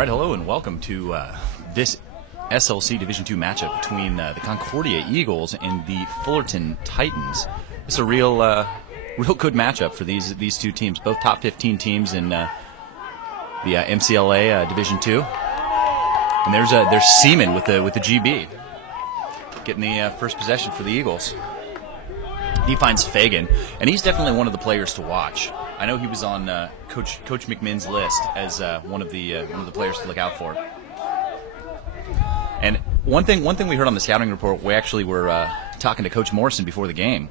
Right, hello and welcome to this SLC Division II matchup between the Concordia Eagles and the Fullerton Titans. It's a real good matchup for these two teams, both top 15 teams in the MCLA Division II. And there's Seaman with the GB getting the first possession for the Eagles. He finds Fagan, and he's definitely one of the players to watch. I know he was on Coach McMinn's list as one of the players to look out for. And one thing we heard on the scouting report, we actually were talking to Coach Morrison before the game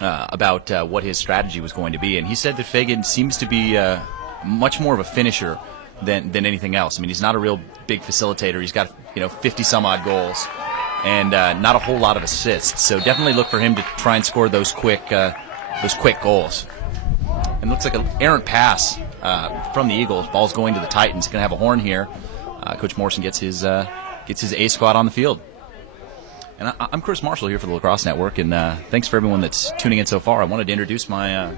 about what his strategy was going to be, and he said that Fagan seems to be much more of a finisher than anything else. I mean, he's not a real big facilitator. He's got 50 some odd goals and not a whole lot of assists. So definitely look for him to try and score those quick goals. And it looks like an errant pass from the Eagles. Ball's going to the Titans. Going to have a horn here. Coach Morrison gets his A squad on the field. And I'm Chris Marshall here for the Lacrosse Network, and thanks for everyone that's tuning in so far. I wanted to introduce my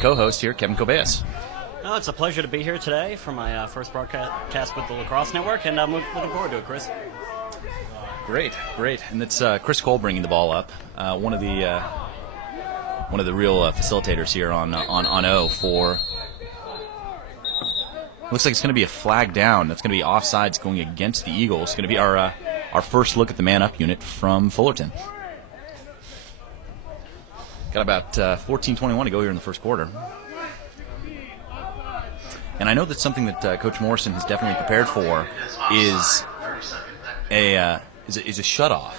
co-host here, Kevin Cobeas. Oh, it's a pleasure to be here today for my first broadcast with the Lacrosse Network, and I'm looking forward to it, Chris. Great. And it's Chris Cole bringing the ball up, one of the real facilitators here on O for. Looks like it's going to be a flag down. That's going to be offsides going against the Eagles. It's going to be our first look at the man-up unit from Fullerton. Got about 14:21 to go here in the first quarter. And I know that something that Coach Morrison has definitely prepared for is a shutoff.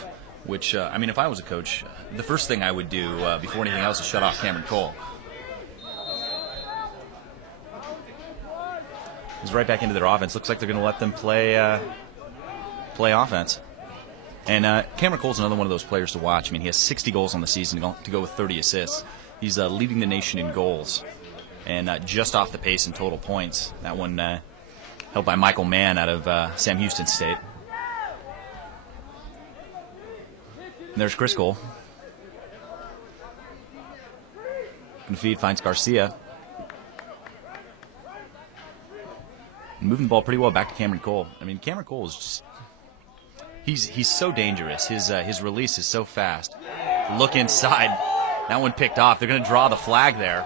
Which, I mean, if I was a coach, the first thing I would do before anything else is shut off Cameron Cole. He's right back into their offense. Looks like they're going to let them play offense. And Cameron Cole's another one of those players to watch. I mean, he has 60 goals on the season to go with 30 assists. He's leading the nation in goals and just off the pace in total points. That one held by Michael Mann out of Sam Houston State. And there's Chris Cole. Going to feed, finds Garcia. Moving the ball pretty well back to Cameron Cole. I mean, Cameron Cole is just... He's so dangerous. His release is so fast. Look inside. That one picked off. They're going to draw the flag there.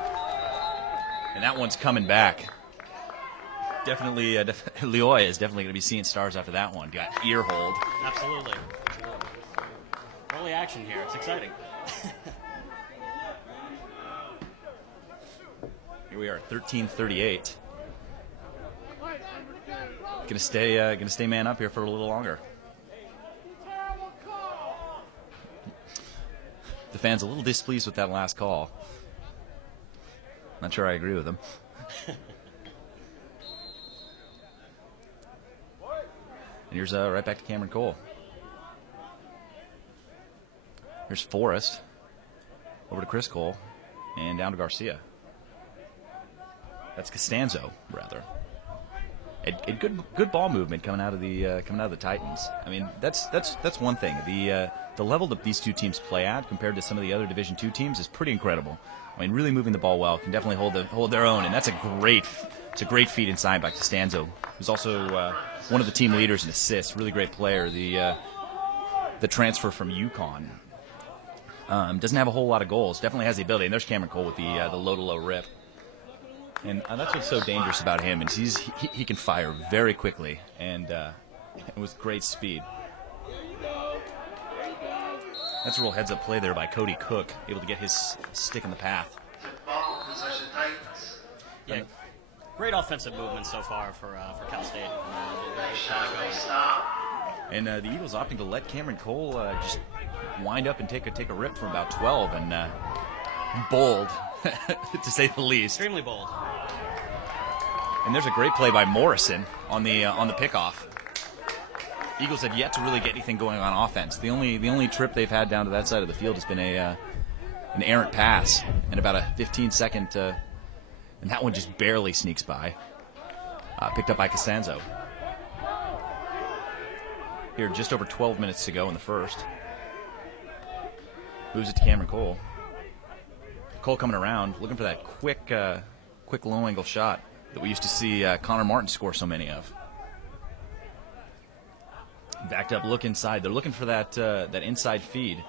And that one's coming back. Definitely, Leoy is definitely going to be seeing stars after that one. Got ear hold. Absolutely. Early action here. It's exciting. Here we are at 13:38. Gonna stay man up here for a little longer. The fans a little displeased with that last call. Not sure I agree with them. And here's right back to Cameron Cole. Here's Forrest, over to Chris Cole, and down to Garcia. That's Costanzo, rather. And good ball movement coming out of the Titans. I mean, that's one thing. The level that these two teams play at compared to some of the other Division II teams is pretty incredible. I mean, really moving the ball well, can definitely hold their own, and that's a great feed inside by Costanzo, who's also one of the team leaders in assists. Really great player. The transfer from UConn. Doesn't have a whole lot of goals. Definitely has the ability. And there's Cameron Cole with the low-to-low rip. And that's what's so dangerous about him. Is he can fire very quickly and with great speed. That's a real heads-up play there by Cody Cook, able to get his stick in the path. Yeah, great offensive movement so far for Cal State. And the Eagles opting to let Cameron Cole just wind up and take a rip from about 12, and bold, to say the least. Extremely bold. And there's a great play by Morrison on the pickoff. Eagles have yet to really get anything going on offense. The only trip they've had down to that side of the field has been an errant pass, and about a 15-second, and that one just barely sneaks by. Picked up by Costanzo. Here, just over 12 minutes to go in the first. Moves it to Cameron Cole. Cole coming around, looking for that quick low-angle shot that we used to see Connor Martin score so many of. Backed up, look inside. They're looking for that inside feed,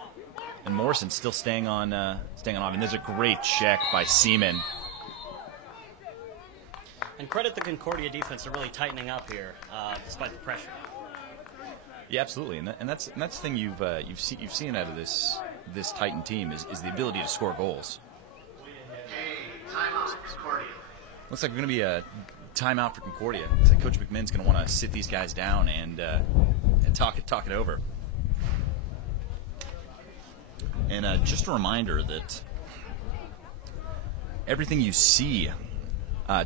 and Morrison's still staying on off. And there's a great check by Seaman. And credit the Concordia defense for really tightening up here, despite the pressure. Yeah, absolutely, and that's the thing you've seen out of this Titan team is the ability to score goals. Timeout, Concordia. Looks like we're going to be a timeout for Concordia. Looks like Coach McMahon's going to want to sit these guys down and talk it over. And just a reminder that everything you see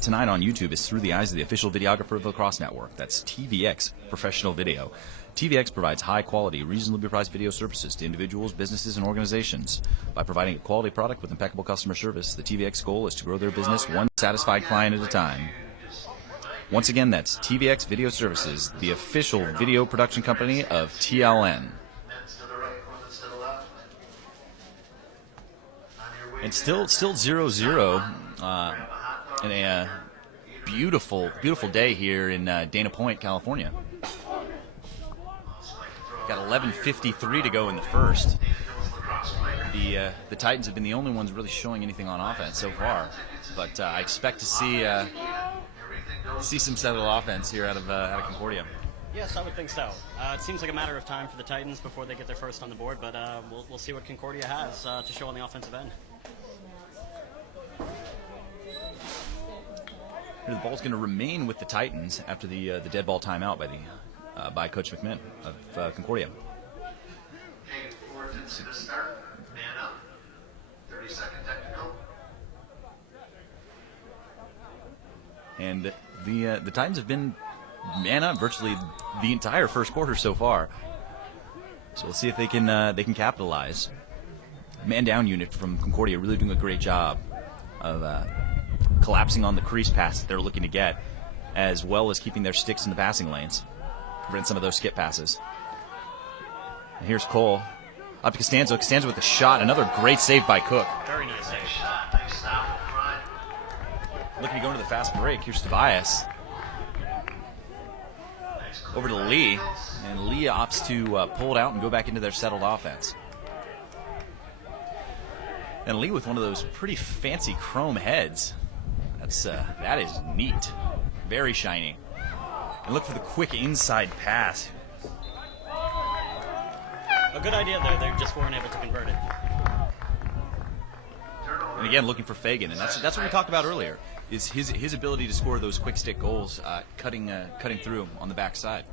tonight on YouTube is through the eyes of the official videographer of the Lacrosse Network. That's TVX Professional Video. TVX provides high-quality, reasonably priced video services to individuals, businesses, and organizations. By providing a quality product with impeccable customer service, the TVX goal is to grow their business one satisfied client at a time. Once again, that's TVX Video Services, the official video production company of TLN. And still 0-0 in a beautiful day here in Dana Point, California. Got 11:53 to go in the first. The Titans have been the only ones really showing anything on offense so far, but I expect to see some settled offense here out of Concordia. Yes, I would think so. It seems like a matter of time for the Titans before they get their first on the board, but we'll see what Concordia has to show on the offensive end. Here, the ball's going to remain with the Titans after the dead ball timeout by Coach McMahon of Concordia. Okay, Fullerton's going to start. Man up. 30-second technical. And the Titans have been man up virtually the entire first quarter so far. So we'll see if they can capitalize. Man down unit from Concordia really doing a great job of collapsing on the crease pass that they're looking to get, as well as keeping their sticks in the passing lanes, prevent some of those skip passes. And here's Cole up to Costanzo. Costanzo with a shot. Another great save by Cook. Very nice save. Nice stop in front. Looking to go into the fast break. Here's Tobias. Over to Lee. And Lee opts to pull it out and go back into their settled offense. And Lee with one of those pretty fancy chrome heads. That is neat. Very shiny. And look for the quick inside pass. A good idea there. They just weren't able to convert it. And again, looking for Fagan, and that's what we talked about earlier, is his ability to score those quick stick goals, cutting through on the backside.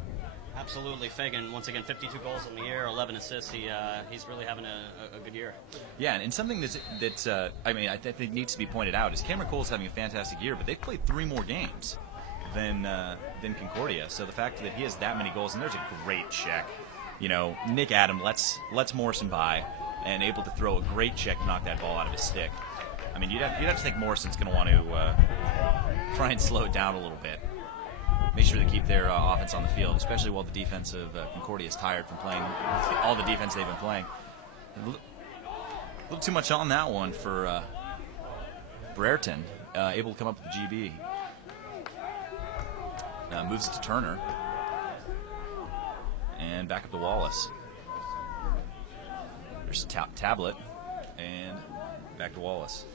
Absolutely, Fagan. Once again, 52 goals in the year, 11 assists. He's really having a good year. Yeah, and something that's I think needs to be pointed out is Cameron Cole's having a fantastic year, but they've played 3 more games than Concordia. So the fact that he has that many goals, and there's a great check. You know, Nick Adam lets Morrison by and able to throw a great check to knock that ball out of his stick. I mean, you'd have to think Morrison's going to want to try and slow it down a little bit. Make sure they keep their offense on the field, especially while the defense of Concordia is tired from playing all the defense they've been playing. A little too much on that one for Brereton, able to come up with the GB. Moves it to Turner. And back up to Wallace. There's Tablet. And back to Wallace.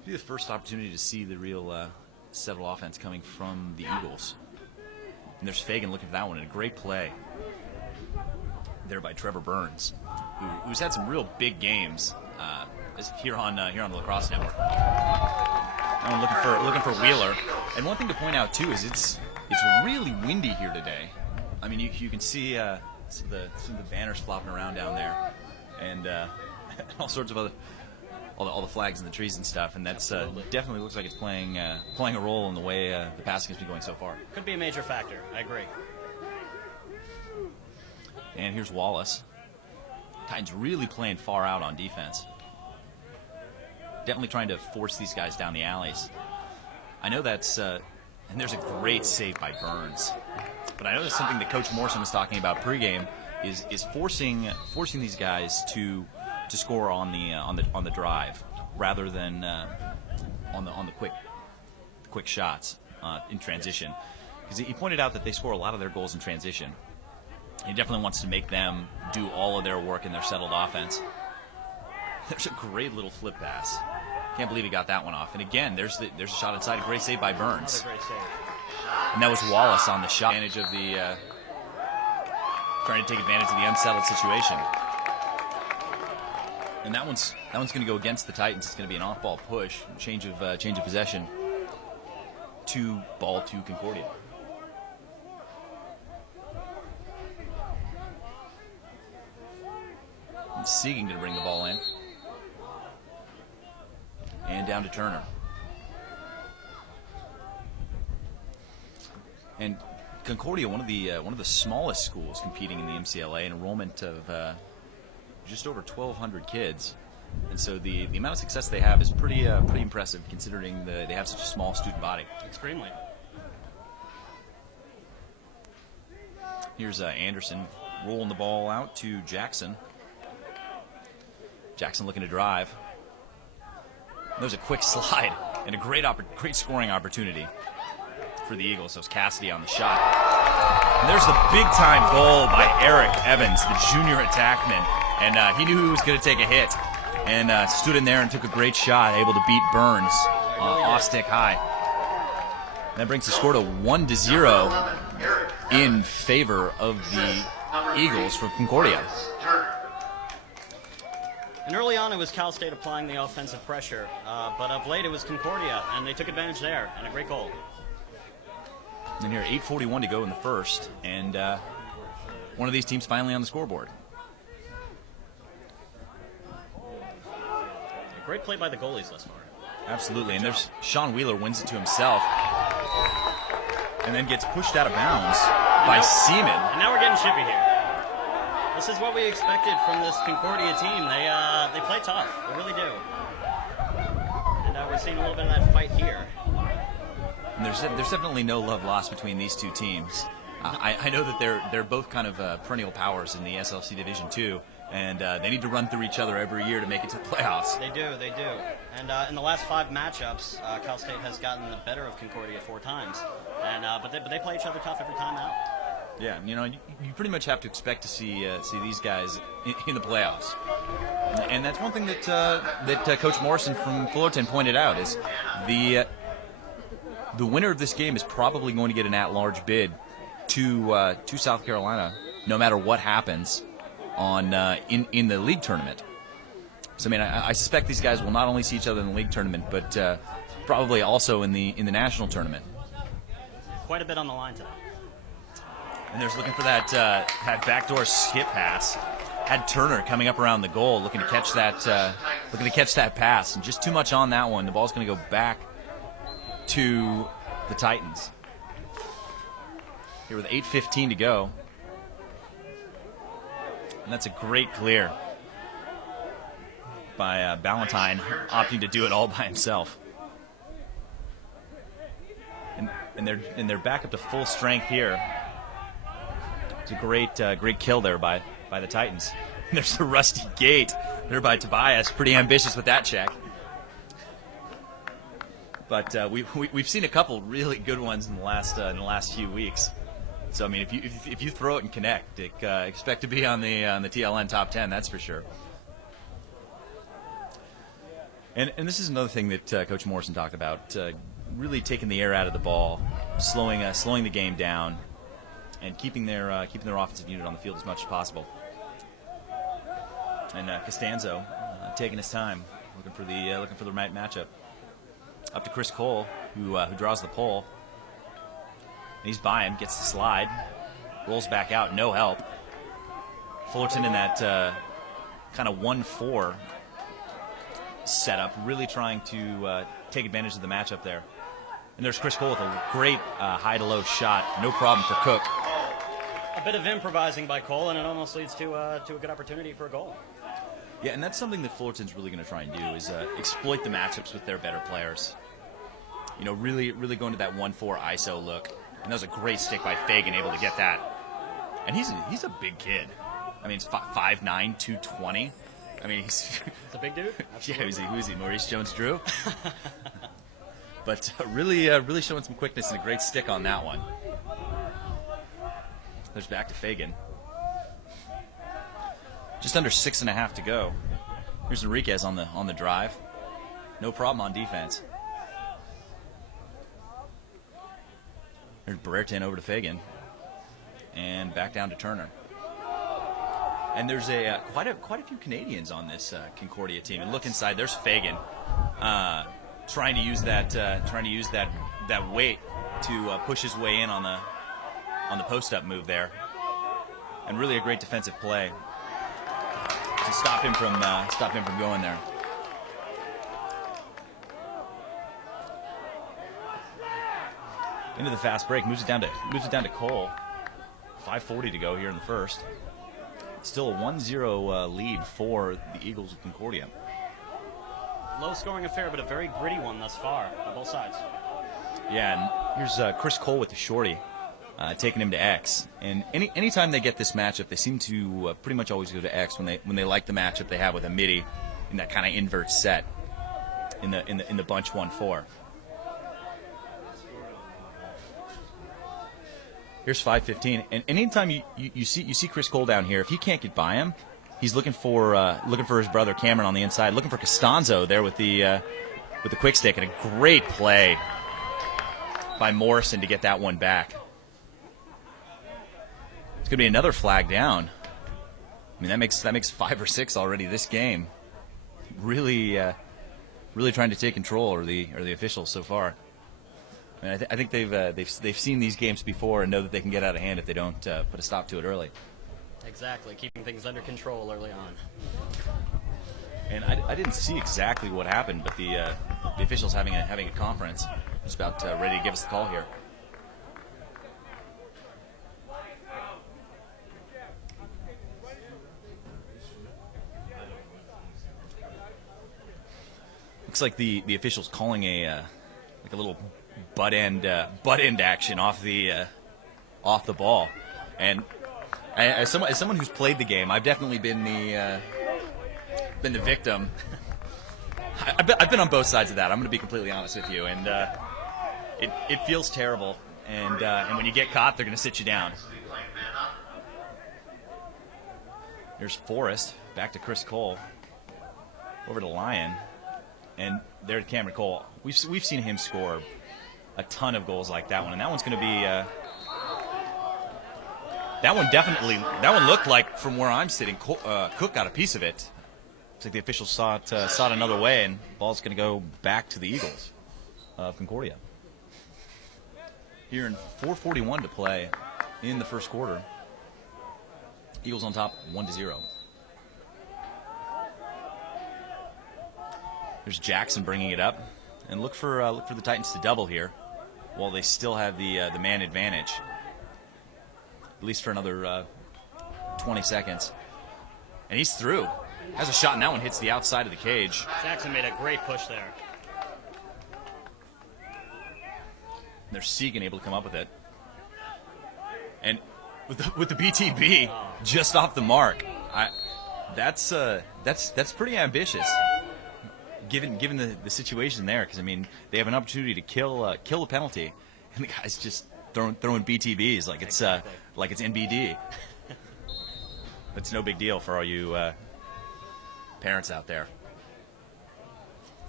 It'll be the first opportunity to see the real settled offense coming from the Eagles. And there's Fagan looking for that one, and a great play there by Trevor Burns, who's had some real big games here on the Lacrosse Network. And looking for Wheeler. And one thing to point out too is it's really windy here today. I mean, you can see some of the banners flopping around down there, and all sorts of other. All the flags and the trees and stuff, and that's definitely looks like it's playing a role in the way the passing has been going so far. Could be a major factor. I agree. And here's Wallace. Titans really playing far out on defense. Definitely trying to force these guys down the alleys. I know that's and there's a great save by Burns. But I know that's something that Coach Morrison was talking about pregame is forcing these guys to score on the drive rather than on the quick shots in transition, because he pointed out that they score a lot of their goals in transition, He definitely wants to make them do all of their work in their settled offense. There's a great little flip pass. Can't believe he got that one off. And again, there's a shot inside. A great save by Burns. Another great save. And that was Wallace on the shot. Advantage of the trying to take advantage of the unsettled situation. And that one's going to go against the Titans. It's going to be an off-ball push, change of possession. 2-ball to Concordia. And Seegan going to bring the ball in. And down to Turner. And Concordia, one of the smallest schools competing in the MCLA, an enrollment of just over 1,200 kids, and so the amount of success they have is pretty impressive considering they have such a small student body. Extremely. Here's Anderson rolling the ball out to Jackson. Jackson looking to drive. There's a quick slide and a great scoring opportunity for the Eagles. So it's Cassidy on the shot. And there's the big-time goal by Eric Evans, the junior attackman. And he knew he was going to take a hit and stood in there and took a great shot, able to beat Burns off-stick high. And that brings the score to 1-0 in favor of the Eagles from Concordia. And early on, it was Cal State applying the offensive pressure, but of late it was Concordia, and they took advantage there, and a great goal. And here, 8:41 to go in the first, and one of these teams finally on the scoreboard. A great play by the goalies thus far. Absolutely, and there's Sean Wheeler wins it to himself, and then gets pushed out of bounds by Seaman. And now we're getting chippy here. This is what we expected from this Concordia team. They play tough. They really do. And we're seeing a little bit of that fight here. And there's definitely no love lost between these two teams. I know that they're both kind of perennial powers in the SLC Division II, and they need to run through each other every year to make it to the playoffs. They do. And in the last 5 matchups, Cal State has gotten the better of Concordia 4 times. And but they play each other tough every time out. Yeah, you pretty much have to expect to see these guys in the playoffs, and that's one thing that Coach Morrison from Fullerton pointed out is the winner of this game is probably going to get an at-large bid to South Carolina, no matter what happens on in the league tournament. So I suspect these guys will not only see each other in the league tournament, but probably also in the national tournament. Quite a bit on the line today. And there's looking for that backdoor skip pass. Had Turner coming up around the goal, looking to catch that pass, and just too much on that one. The ball's going to go back to the Titans. Here with 8:15 to go, and that's a great clear by Ballantyne, opting to do it all by himself. And they're back up to full strength here. It's a great kill there by the Titans. There's the rusty gate there by Tobias. Pretty ambitious with that check. But we've seen a couple really good ones in the last few weeks. So if you throw it and connect, expect to be on the TLN top 10. That's for sure. And this is another thing that Coach Morrison talked about. Really taking the air out of the ball, slowing the game down, and keeping their offensive unit on the field as much as possible. And Costanzo taking his time, looking for the right matchup. Up to Chris Cole, who draws the pole. And he's by him, gets the slide, rolls back out, no help. Fullerton in that kind of 1-4 setup, really trying to take advantage of the matchup there. And there's Chris Cole with a great high-to-low shot. No problem for Cook. A bit of improvising by Cole, and it almost leads to a good opportunity for a goal. Yeah, and that's something that Fullerton's really going to try and do is exploit the matchups with their better players. Really going to that 1-4 ISO look. And that was a great stick by Fagan, able to get that. And he's a big kid. He's 5'9", 220. He's a big dude. Absolutely. Yeah, who's he? Maurice Jones-Drew? But really showing some quickness and a great stick on that one. There's back to Fagan. Just under 6.5 to go. Here's Enriquez on the drive. No problem on defense. There's Fullerton over to Fagan, and back down to Turner. And there's quite a few Canadians on this Concordia team. And look inside. There's Fagan, trying to use that weight to push his way in on the post-up move there. And really a great defensive play to stop him from going there. Into the fast break, moves it down to Cole. 5:40 to go here in the first. Still a 1-0 lead for the Eagles of Concordia. Low-scoring affair, but a very gritty one thus far on both sides. Yeah, and here's Chris Cole with the shorty, taking him to X. And anytime they get this matchup, they seem to pretty much always go to X when they like the matchup they have with a midi in that kind of invert set in the bunch 1-4. Here's 5:15, and anytime you see Chris Cole down here, if he can't get by him, he's looking for his brother Cameron on the inside, looking for Costanzo there with the quick stick, and a great play by Morrison to get that one back. It's gonna be another flag down. I mean that makes 5 or 6 already this game. Really trying to take control, or the officials so far. I mean, I think they've seen these games before and know that they can get out of hand if they don't put a stop to it early. Exactly, keeping things under control early on. And I didn't see exactly what happened, but the officials having a conference, just about ready to give us the call here. Looks like the officials calling a little butt end action off the ball, and as someone who's played the game, I've definitely been the victim. I've been on both sides of that. I'm going to be completely honest with you, and it feels terrible. And when you get caught, they're going to sit you down. There's Forrest back to Chris Cole, over to Lyon, and there's Cameron Cole. We've seen him score a ton of goals like that one, and that one's going to be that one looked like, from where I'm sitting, Cook got a piece of it. Looks like the officials saw it another way, and the ball's going to go back to the Eagles of Concordia. Here in 4:41 to play in the first quarter. Eagles on top 1-0. There's Jackson bringing it up, and look for the Titans to double here, while they still have the man advantage, at least for another 20 seconds. And he's through. Has a shot, and that one hits the outside of the cage. Jackson made a great push there. And there's Segan able to come up with it, and with the BTB just off the mark. That's pretty ambitious. Given the situation there, because I mean they have an opportunity to kill a penalty, and the guy's just throwing BTBs like it's NBD. That's no big deal for all you parents out there.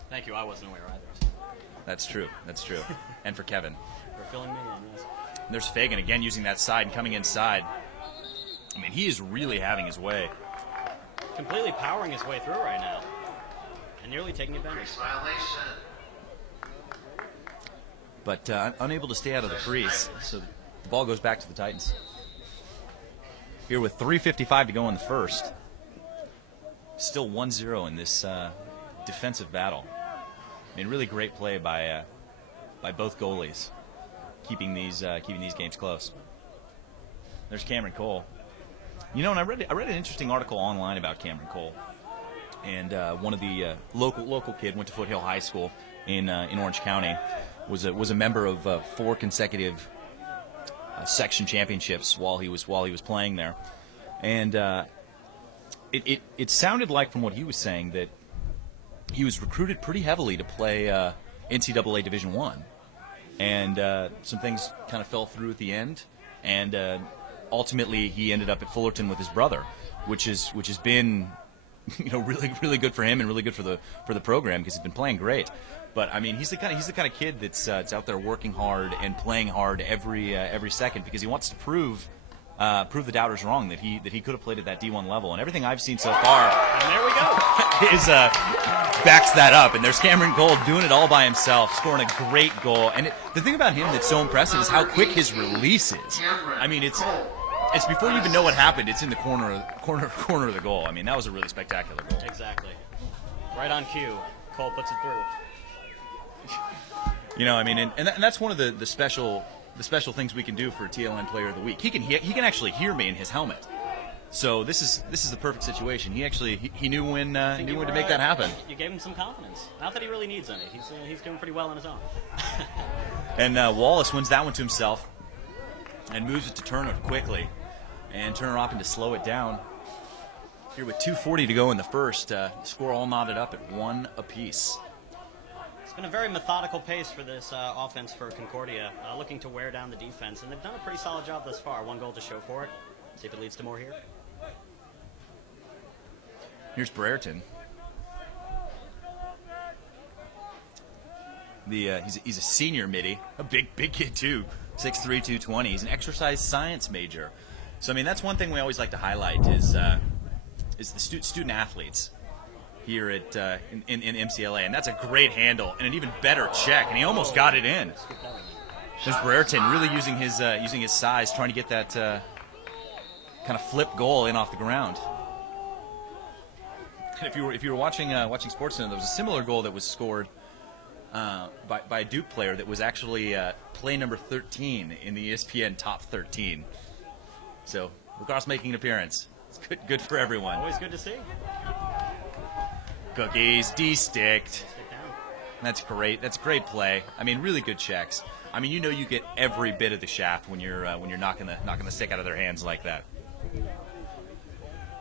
Thank you. I wasn't aware either. That's true. And for Kevin. For filling me in, yes. And there's Fagan again using that side and coming inside. I mean, he is really having his way. Completely powering his way through right now. And nearly taking advantage. Violation. But unable to stay out of the crease, so the ball goes back to the Titans. Here with 3:55 to go in the first. Still 1-0 in this defensive battle. I mean, really great play by both goalies, keeping these games close. There's Cameron Cole. You know, and I read an interesting article online about Cameron Cole. And one of the local kid went to Foothill High School in Orange County. Was a member of 4 consecutive section championships while he was playing there, and it sounded like, from what he was saying, that he was recruited pretty heavily to play NCAA Division I, and some things kind of fell through at the end, and ultimately he ended up at Fullerton with his brother, which has been really good for him and really good for the program because he's been playing great. But I mean, he's the kind of kid that's out there working hard and playing hard every second because he wants to prove the doubters wrong that he could have played at that D1 level. And everything I've seen so far, And there we go. is backs that up. And there's Cameron Gold doing it all by himself, scoring a great goal. And the thing about him that's so impressive is how quick his release is. I mean, it's before you even know what happened. It's in the corner of the goal. I mean, that was a really spectacular goal. Exactly. Right on cue. Cole puts it through. I mean, and that's one of the special things we can do for TLN Player of the Week. He can actually hear me in his helmet. So this is the perfect situation. He knew when to make that happen. You gave him some confidence. Not that he really needs any. He's doing pretty well on his own. And Wallace wins that one to himself and moves it to Turner quickly. And Turner opting to slow it down. Here with 2:40 to go in the first, score all knotted up at 1 apiece. It's been a very methodical pace for this offense for Concordia, looking to wear down the defense, and they've done a pretty solid job thus far. 1 goal to show for it. See if it leads to more here. Here's Brereton. He's a senior midi, a big kid too, 6'3", 220. He's an exercise science major. So I mean that's one thing we always like to highlight is the student athletes here at in MCLA, and that's a great handle and an even better check, and he almost got it in. There's Brereton really using his size, trying to get that kind of flip goal in off the ground. If you were watching SportsCenter, there was a similar goal that was scored by a Duke player that was actually play number 13 in the ESPN Top 13. So Lacrosse making an appearance. It's good for everyone. Always good to see. Cookies, D-sticked. Stick down. That's great. That's great play. I mean, really good checks. I mean, you get every bit of the shaft when you're knocking the stick out of their hands like that.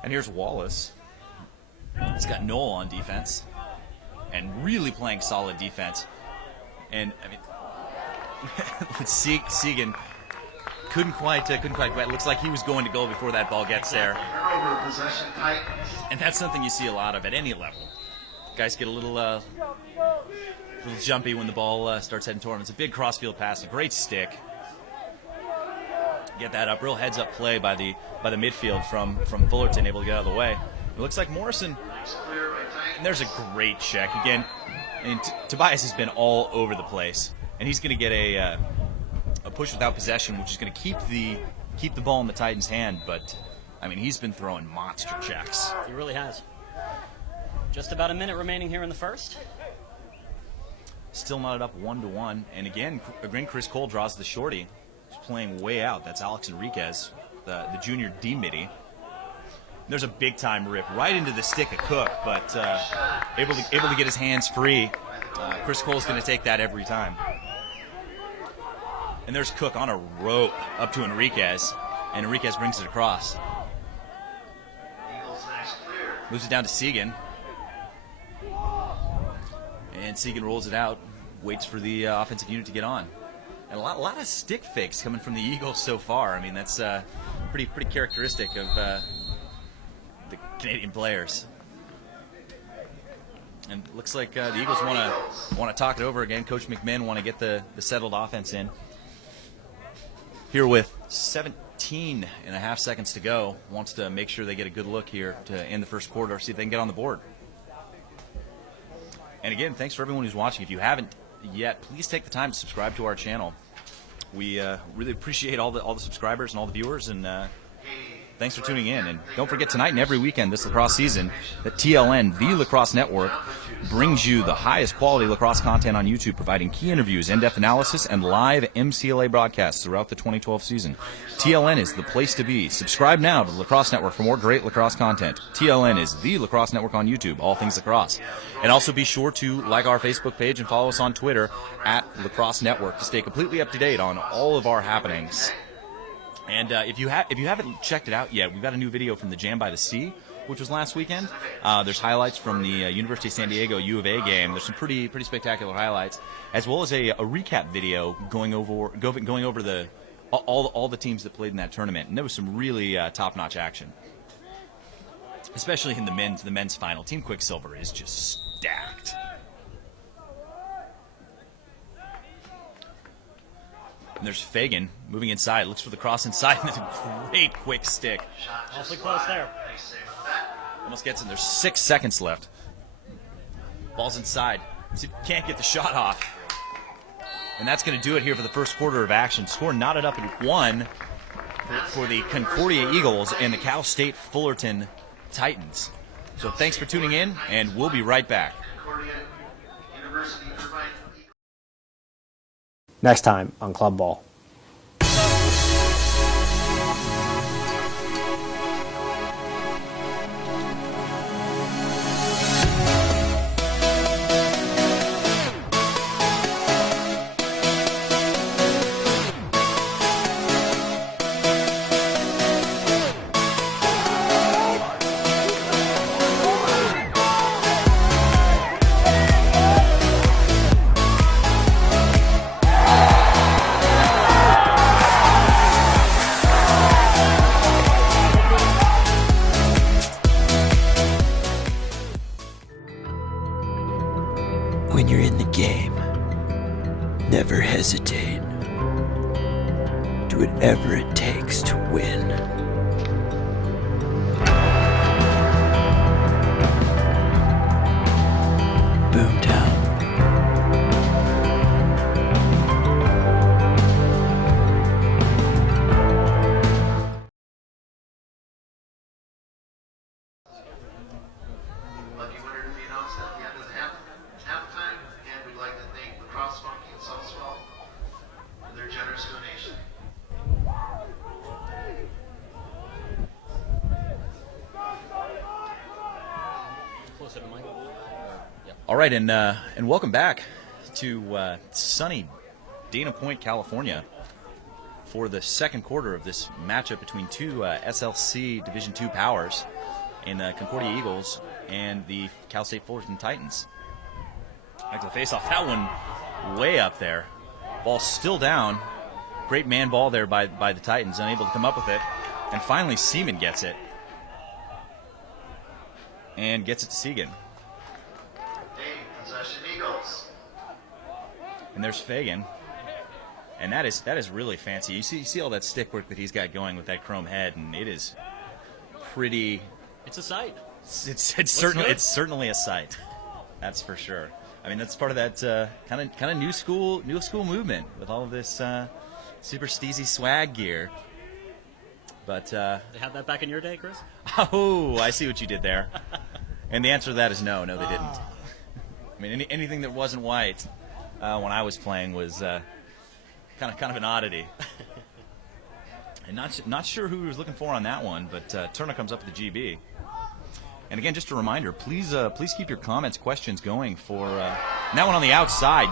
And here's Wallace. He's got Noel on defense, and really playing solid defense. And I mean, Segan couldn't quite. It looks like he was going to goal before that ball gets there. Turnover, possession Titans. And that's something you see a lot of at any level. Guys get a little jumpy when the ball starts heading toward them. It's a big crossfield pass, a great stick. Get that up, real heads-up play by the midfield from Fullerton, able to get out of the way. It looks like Morrison. And there's a great check again. And Tobias has been all over the place, and he's going to get a push without possession, which is going to keep the ball in the Titans' hand. But I mean, he's been throwing monster checks. He really has. Just about a minute remaining here in the first. Still knotted up 1-1, and again, Chris Cole draws the shorty. He's playing way out. That's Alex Enriquez, the junior D midi. There's a big time rip right into the stick of Cook, but able to get his hands free. Chris Cole's going to take that every time. And there's Cook on a rope up to Enriquez, and Enriquez brings it across. Moves it down to Segan. And Segan rolls it out, waits for the offensive unit to get on. And a lot of stick fakes coming from the Eagles so far. I mean, that's pretty characteristic of the Canadian players. And looks like the Eagles want to talk it over again. Coach McMahon want to get the settled offense in. Here with 17 and a half seconds to go, wants to make sure they get a good look here to end the first quarter, see if they can get on the board. And again, thanks for everyone who's watching. If you haven't yet, please take the time to subscribe to our channel. We really appreciate all the subscribers and all the viewers, and thanks for tuning in. And don't forget, tonight and every weekend this lacrosse season, that TLN, the Lacrosse Network, brings you the highest quality lacrosse content on YouTube, providing key interviews, in-depth analysis, and live MCLA broadcasts throughout the 2012 season. TLN is the place to be. Subscribe now to the Lacrosse Network for more great lacrosse content. TLN is the Lacrosse Network on YouTube, all things lacrosse. And also be sure to like our Facebook page and follow us on Twitter at Lacrosse Network to stay completely up to date on all of our happenings. And if you haven't checked it out yet, we've got a new video from the Jam by the Sea, which was last weekend. There's highlights from the University of San Diego U of A game. There's some pretty spectacular highlights, as well as a recap video going over the all the teams that played in that tournament, and there was some really top-notch action, especially in the men's final. Team Quicksilver is just stacked. And there's Fagan moving inside, looks for the cross inside, and a great quick stick. Awfully close there. Nice save with that. Almost gets in. There's 6 seconds left. Ball's inside. Can't get the shot off. And that's going to do it here for the first quarter of action. Score knotted up at 1 for the Concordia Eagles and the Cal State Fullerton Titans. So thanks for tuning in, and we'll be right back. Concordia University Irvine Eagles. Next time on Club Ball. When you're in the game, never hesitate. Do whatever it takes to win. Boomtown. Lucky winner to be announced at the end of the halftime, and we'd like to thank Lacrosse Funky and Southswell for their generous donation. Closer to Mike. All right, and welcome back to sunny Dana Point, California, for the second quarter of this matchup between two SLC Division II powers in the Concordia Eagles and the Cal State Fullerton Titans. Back to the face-off. That one way up there. Ball still down. Great man ball there by the Titans, unable to come up with it. And finally, Seaman gets it. And gets it to Segan. Hey, possession Eagles. And there's Fagan. And that is really fancy. You see all that stick work that he's got going with that chrome head, and it is pretty. It's a sight. It's good. certainly a sight. That's for sure. I mean, that's part of that kind of new school movement with all of this super steezy swag gear. But They had that back in your day, Chris? oh, I see what you did there. And the answer to that is no, they didn't. I mean, anything that wasn't white when I was playing was kind of an oddity. And not sure who he was looking for on that one, but Turner comes up with the GB. And again, just a reminder, please keep your comments, questions going for that one on the outside,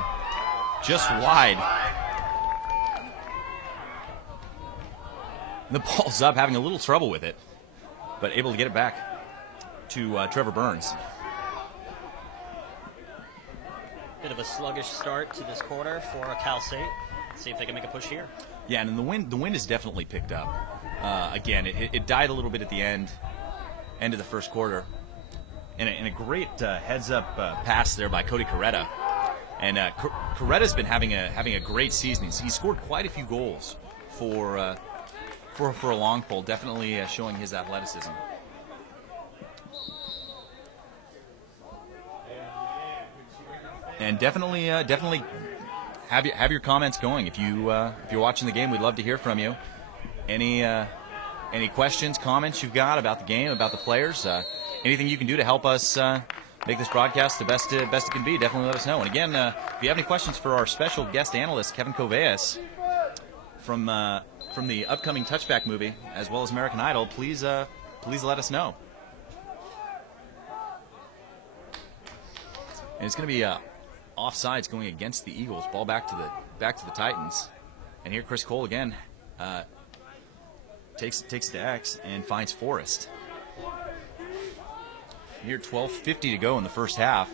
just wide. The ball's up, having a little trouble with it, but able to get it back to Trevor Burns. Bit of a sluggish start to this quarter for Cal State. Let's see if they can make a push here. Yeah, and the wind has definitely picked up. Again, it died a little bit at the end of the first quarter. And a great heads-up pass there by Cody Coretta. And Coretta's been having a great season. He scored quite a few goals for a long pole, definitely showing his athleticism. And definitely have your comments going. If you're watching the game, we'd love to hear from you. Any questions, comments you've got about the game, about the players, anything you can do to help us make this broadcast the best it can be, definitely let us know. And again, if you have any questions for our special guest analyst, Kevin Coveas, from the upcoming Touchback movie, as well as American Idol, please let us know. And it's going to be offsides going against the Eagles. Ball back to the Titans. And here Chris Cole again takes to X and finds Forrest. Here 12:50 to go in the first half.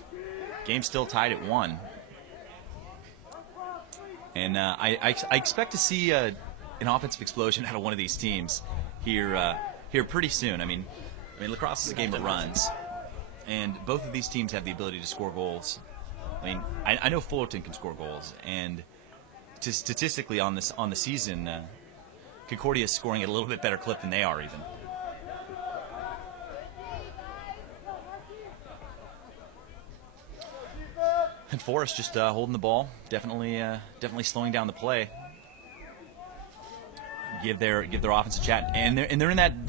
Game still tied at 1. And I expect to see an offensive explosion out of one of these teams here pretty soon. I mean, lacrosse is a game of runs, and both of these teams have the ability to score goals. I mean, I know Fullerton can score goals, and statistically on the season, Concordia is scoring at a little bit better clip than they are even. And Forrest just holding the ball, definitely slowing down the play. Give their offense a chat, and they're in that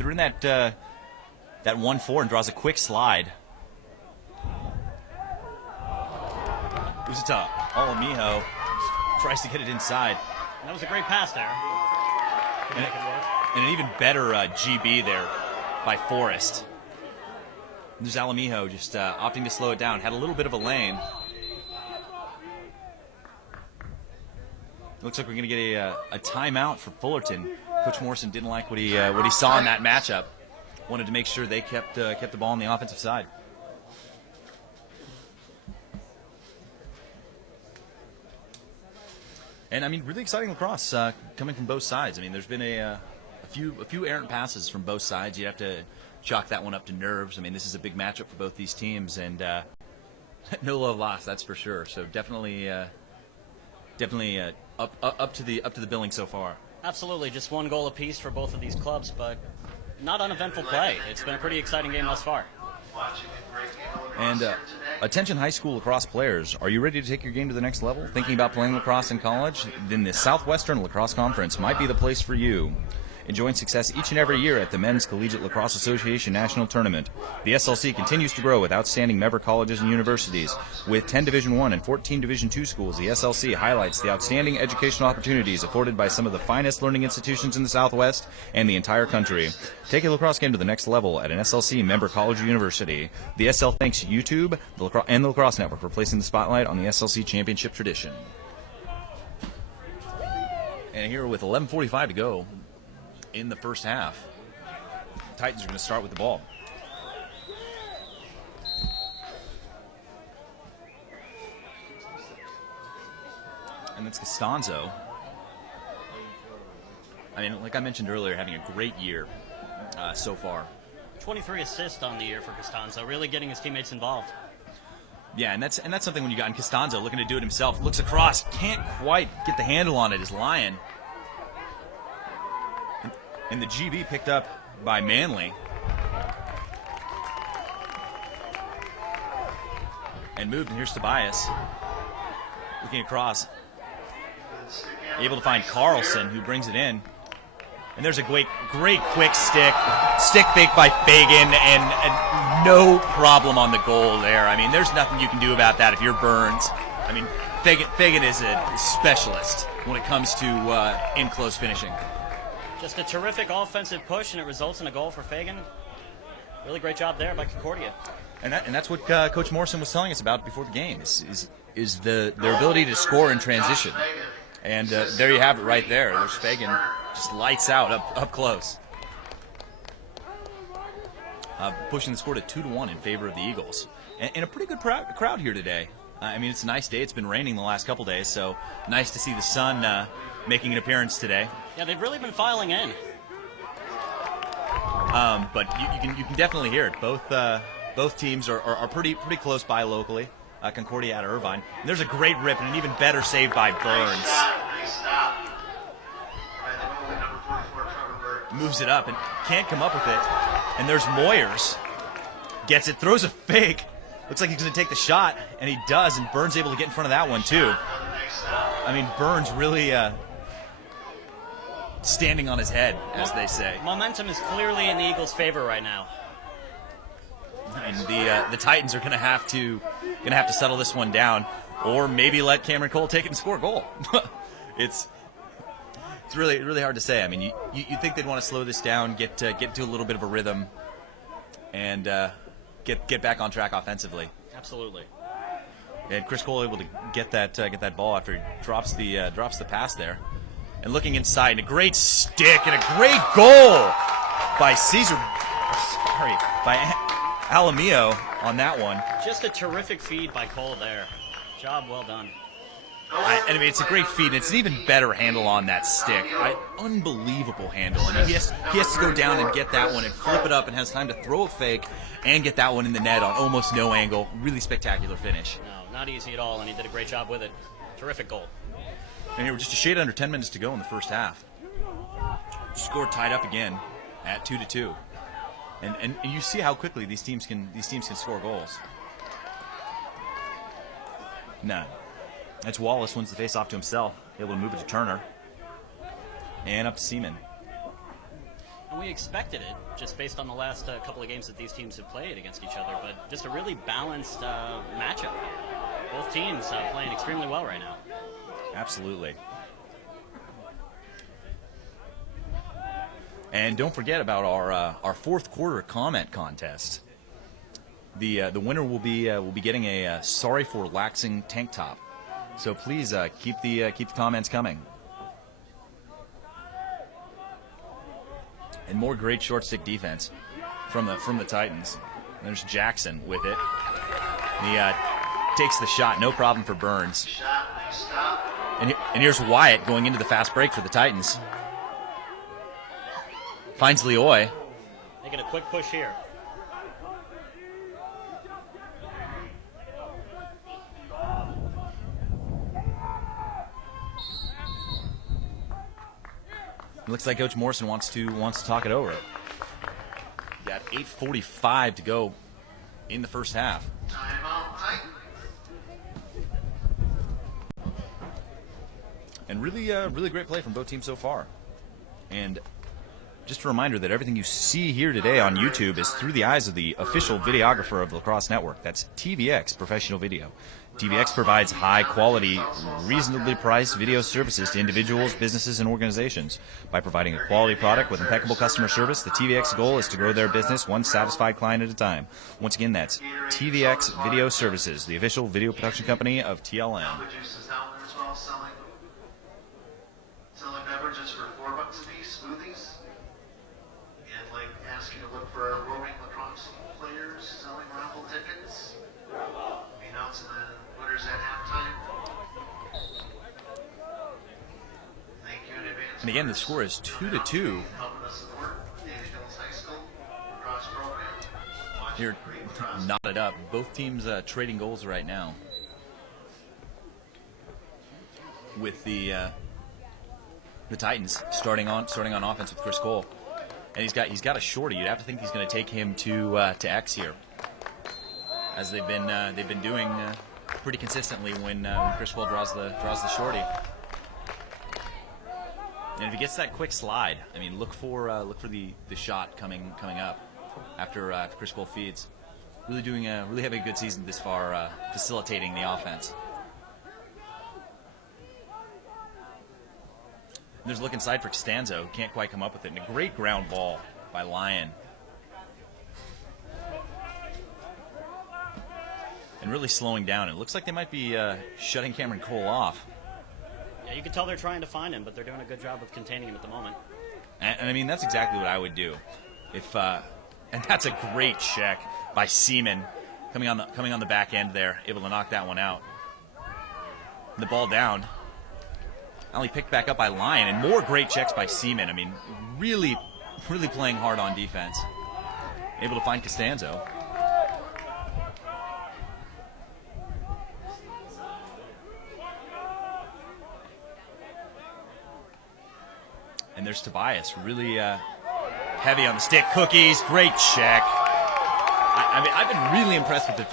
1-4 and draws a quick slide. Gives it to Alamijo, tries to get it inside. That was a great pass there. Make it work. And an even better GB there by Forrest. There's Alamijo just opting to slow it down. Had a little bit of a lane. Looks like we're going to get a timeout for Fullerton. Coach Morrison didn't like what he saw in that matchup. Wanted to make sure they kept the ball on the offensive side. And I mean, really exciting lacrosse coming from both sides. I mean, there's been a few errant passes from both sides. You have to chalk that one up to nerves. I mean, this is a big matchup for both these teams, and no love lost, that's for sure. So definitely up to the billing so far. Absolutely, just one goal apiece for both of these clubs, but not uneventful play. It's been a pretty exciting game thus far. And attention high school lacrosse players, are you ready to take your game to the next level? Thinking about playing lacrosse in college? Then the Southwestern Lacrosse Conference might be the place for you. Enjoying success each and every year at the Men's Collegiate Lacrosse Association National Tournament. The SLC continues to grow with outstanding member colleges and universities. With 10 Division I and 14 Division II schools, the SLC highlights the outstanding educational opportunities afforded by some of the finest learning institutions in the Southwest and the entire country. Take a lacrosse game to the next level at an SLC member college or university. The SL thanks YouTube and the Lacrosse Network for placing the spotlight on the SLC championship tradition. And here with 11:45 to go in the first half, the Titans are going to start with the ball. And that's Costanzo. I mean, like I mentioned earlier, having a great year so far. 23 assists on the year for Costanzo, really getting his teammates involved. Yeah, and that's something when you got in Costanzo looking to do it himself. Looks across, can't quite get the handle on it, is Lyon. And the GB picked up by Manley. And moved, and here's Tobias. Looking across. Able to find Carlson, who brings it in. And there's a great quick stick fake by Fagan, and no problem on the goal there. I mean, there's nothing you can do about that if you're Burns. I mean, Fagan is a specialist when it comes to in-close finishing. Just a terrific offensive push, and it results in a goal for Fagan. Really great job there by Concordia. And that's what Coach Morrison was telling us about before the game, is their ability to score in transition. And there you have it right there. There's Fagan, just lights out up close. Pushing the score to 2-1 in favor of the Eagles. And a pretty good crowd here today. I mean, it's a nice day. It's been raining the last couple days, so nice to see the sun making an appearance today. Yeah, they've really been filing in. But you can definitely hear it. Both teams are pretty close by locally. Concordia out of Irvine. And there's a great rip and an even better save by Burns. Nice stop. Number 44, Trevor Burns. Moves it up and can't come up with it. And there's Moyers. Gets it, throws a fake. Looks like he's going to take the shot, and he does, and Burns able to get in front of that one too. I mean, Burns really standing on his head, as they say. Momentum is clearly in the Eagles' favor right now. And the Titans are going to have to settle this one down, or maybe let Cameron Cole take it and score a goal. It's really hard to say. I mean, you think they'd want to slow this down, get to a little bit of a rhythm, and get back on track offensively. Absolutely. And Chris Cole able to get that ball after he drops the pass there, and looking inside, and a great stick and a great goal by Alamijo on that one. Just a terrific feed by Cole there. Job well done. I mean, it's a great feat. It's an even better handle on that stick. Unbelievable handle. I mean, he has to go down and get that one and flip it up and has time to throw a fake and get that one in the net on almost no angle. Really spectacular finish. No, not easy at all, and he did a great job with it. Terrific goal. And here we're just a shade under 10 minutes to go in the first half. Score tied up again at 2-2. And you see how quickly these teams can score goals. No. That's Wallace, wins the face-off to himself, able to move it to Turner. And up to Seaman. And we expected it, just based on the last couple of games that these teams have played against each other, but just a really balanced matchup here. Both teams playing extremely well right now. Absolutely. And don't forget about our fourth quarter comment contest. The winner will be getting a sorry for laxing tank top. So please keep the comments coming. And more great short stick defense from the Titans. There's Jackson with it. He takes the shot, no problem for Burns. And here's Wyatt going into the fast break for the Titans. Finds Leoy. Making a quick push here. Looks like Coach Morrison wants to talk it over. Got 8:45 to go in the first half. And really great play from both teams so far. And just a reminder that everything you see here today on YouTube is through the eyes of the official videographer of the Lacrosse Network. That's TVX Professional Video. TVX provides high-quality, reasonably priced video services to individuals, businesses, and organizations. By providing a quality product with impeccable customer service, the TVX goal is to grow their business one satisfied client at a time. Once again, that's TVX Video Services, the official video production company of TLN. Selling beverages for $4 a piece, smoothies, and like asking to look for rowing lacrosse players selling raffle tickets. We announcing the winners at halftime. Thank you in advance. And again, the score is 2-2. Helping us support Daily Hills High School lacrosse program. Here, knotted up. Both teams trading goals right now. With the Titans starting on offense with Chris Cole, and he's got a shorty. You'd have to think he's going to take him to X here, as they've been doing pretty consistently when Chris Cole draws the shorty. And if he gets that quick slide, I mean, look for the shot coming up after Chris Cole feeds. Really having a good season this far, facilitating the offense. There's a look inside for Costanzo, who can't quite come up with it. And a great ground ball by Lyon. And really slowing down. It looks like they might be shutting Cameron Cole off. Yeah, you can tell they're trying to find him, but they're doing a good job of containing him at the moment. And I mean, that's exactly what I would do. And that's a great check by Seaman, coming on the back end there, able to knock that one out. And the ball down. Only picked back up by Lyon, and more great checks by Seaman. I mean, really playing hard on defense. Able to find Costanzo. And there's Tobias, really heavy on the stick. Cookies, great check. I mean, I've been really impressed with the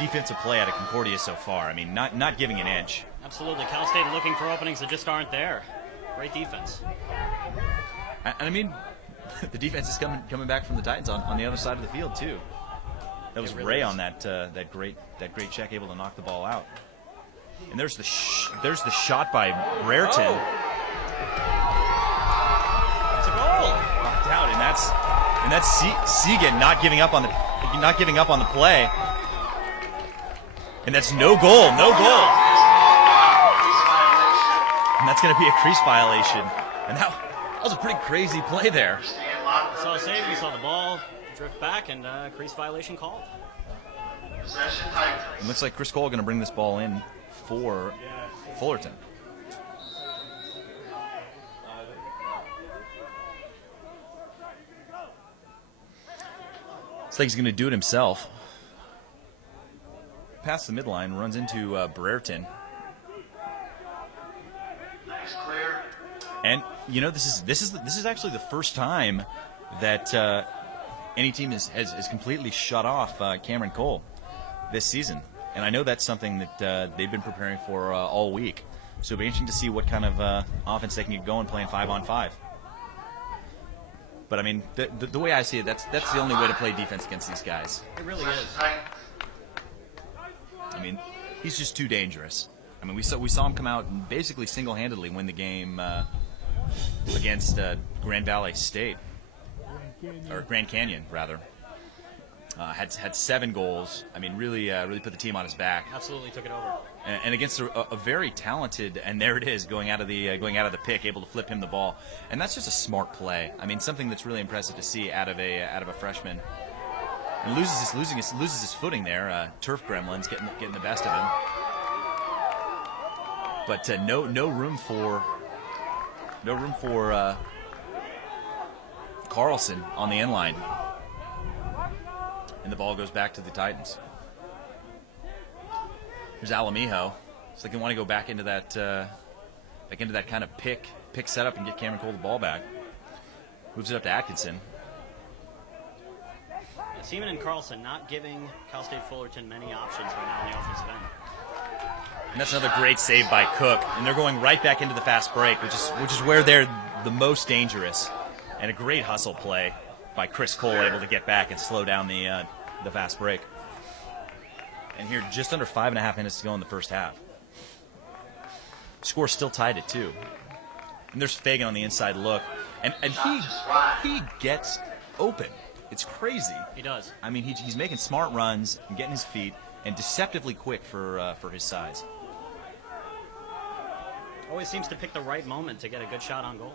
defensive play out of Concordia so far. I mean, not giving an inch. Absolutely. Cal State looking for openings that just aren't there. Great defense. And I mean, the defense is coming back from the Titans on the other side of the field too. That was Ray on that great check, able to knock the ball out. And there's the shot by Brereton. Oh. It's a goal. Knocked out, and that's Segan not giving up on the play. And that's no goal. And that's going to be a crease violation. And that was a pretty crazy play there. Saw a save, we saw the ball drift back, and crease violation called. Possession Titans. It looks like Chris Cole going to bring this ball in for Fullerton. Looks like he's going to do it himself. Past the midline, runs into Fullerton. Nice clear. And you know, this is actually the first time that any team has completely shut off Cameron Cole this season. And I know that's something that they've been preparing for all week. So it'll be interesting to see what kind of offense they can get going playing 5-on-5. But I mean, the way I see it, that's the only way to play defense against these guys. It really is. I mean, he's just too dangerous. I mean, we saw him come out and basically single-handedly win the game against Grand Valley State, or Grand Canyon rather. Had 7 goals. I mean, really put the team on his back. Absolutely took it over. And against a very talented, and there it is, going out of the pick, able to flip him the ball, and that's just a smart play. I mean, something that's really impressive to see out of a freshman. And loses his footing there. Turf gremlins getting the best of him. But no room for Carlson on the end line. And the ball goes back to the Titans. Here's Alamijo. It's like they want to go back into that kind of pick setup and get Cameron Cole the ball back. Moves it up to Atkinson. Seaman and Carlson not giving Cal State Fullerton many options right now on the offensive end. And that's another great save by Cook. And they're going right back into the fast break, which is where they're the most dangerous. And a great hustle play by Chris Cole, able to get back and slow down the fast break. And here, just under 5.5 minutes to go in the first half. Score still tied at 2. And there's Fagan on the inside look. And he gets open. It's crazy. He does. I mean, he's making smart runs and getting his feet, and deceptively quick for his size. Always seems to pick the right moment to get a good shot on goal.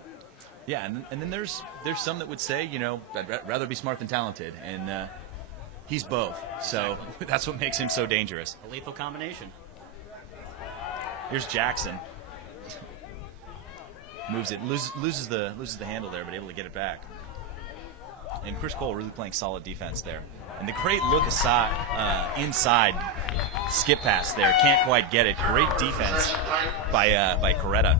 Yeah, and then there's some that would say, you know, I'd rather be smart than talented, and he's both. So that's what makes him so dangerous. A lethal combination. Here's Jackson. Moves it, loses the handle there, but able to get it back. And Chris Cole really playing solid defense there. And the great look aside, inside skip pass there. Can't quite get it. Great defense by Coretta.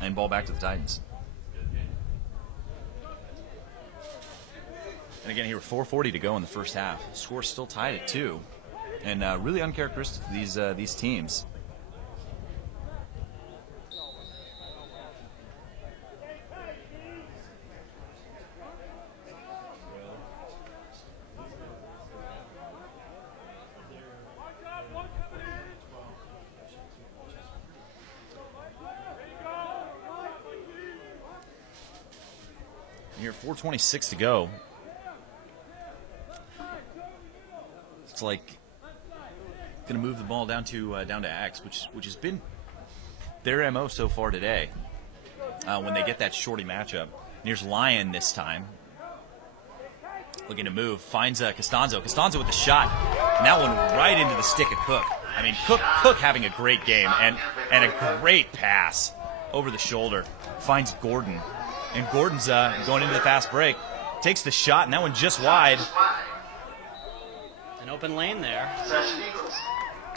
And ball back to the Titans. And again, here 4:40 to go in the first half. Score still tied at 2. And really uncharacteristic of these teams. Here, 4:26 to go. It's like going to move the ball down to X, which has been their MO so far today. When they get that shorty matchup, and here's Lyon this time, looking to move, finds Costanzo. Costanzo with the shot, and that one right into the stick of Cook. I mean, Cook having a great game and a great pass over the shoulder. Finds Gordon. And Gordon's going into the fast break. Takes the shot, and that one just wide. An open lane there.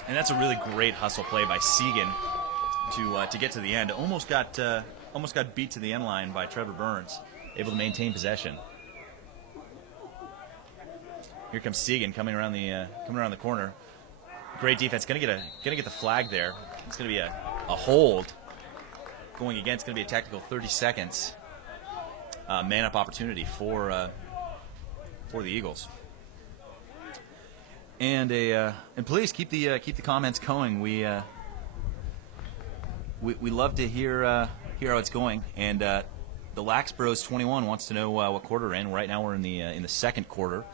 And that's a really great hustle play by Segan to get to the end. Almost got beat to the end line by Trevor Burns. Able to maintain possession. Here comes Segan coming around the corner. Great defense. Gonna get the flag there. It's gonna be a hold. Going again, it's gonna be a tactical 30 seconds. Man-up opportunity for the Eagles. And please keep the comments going. We love to hear how it's going. And the Lax Bros 21 wants to know what quarter we're in. Right now we're in the second quarter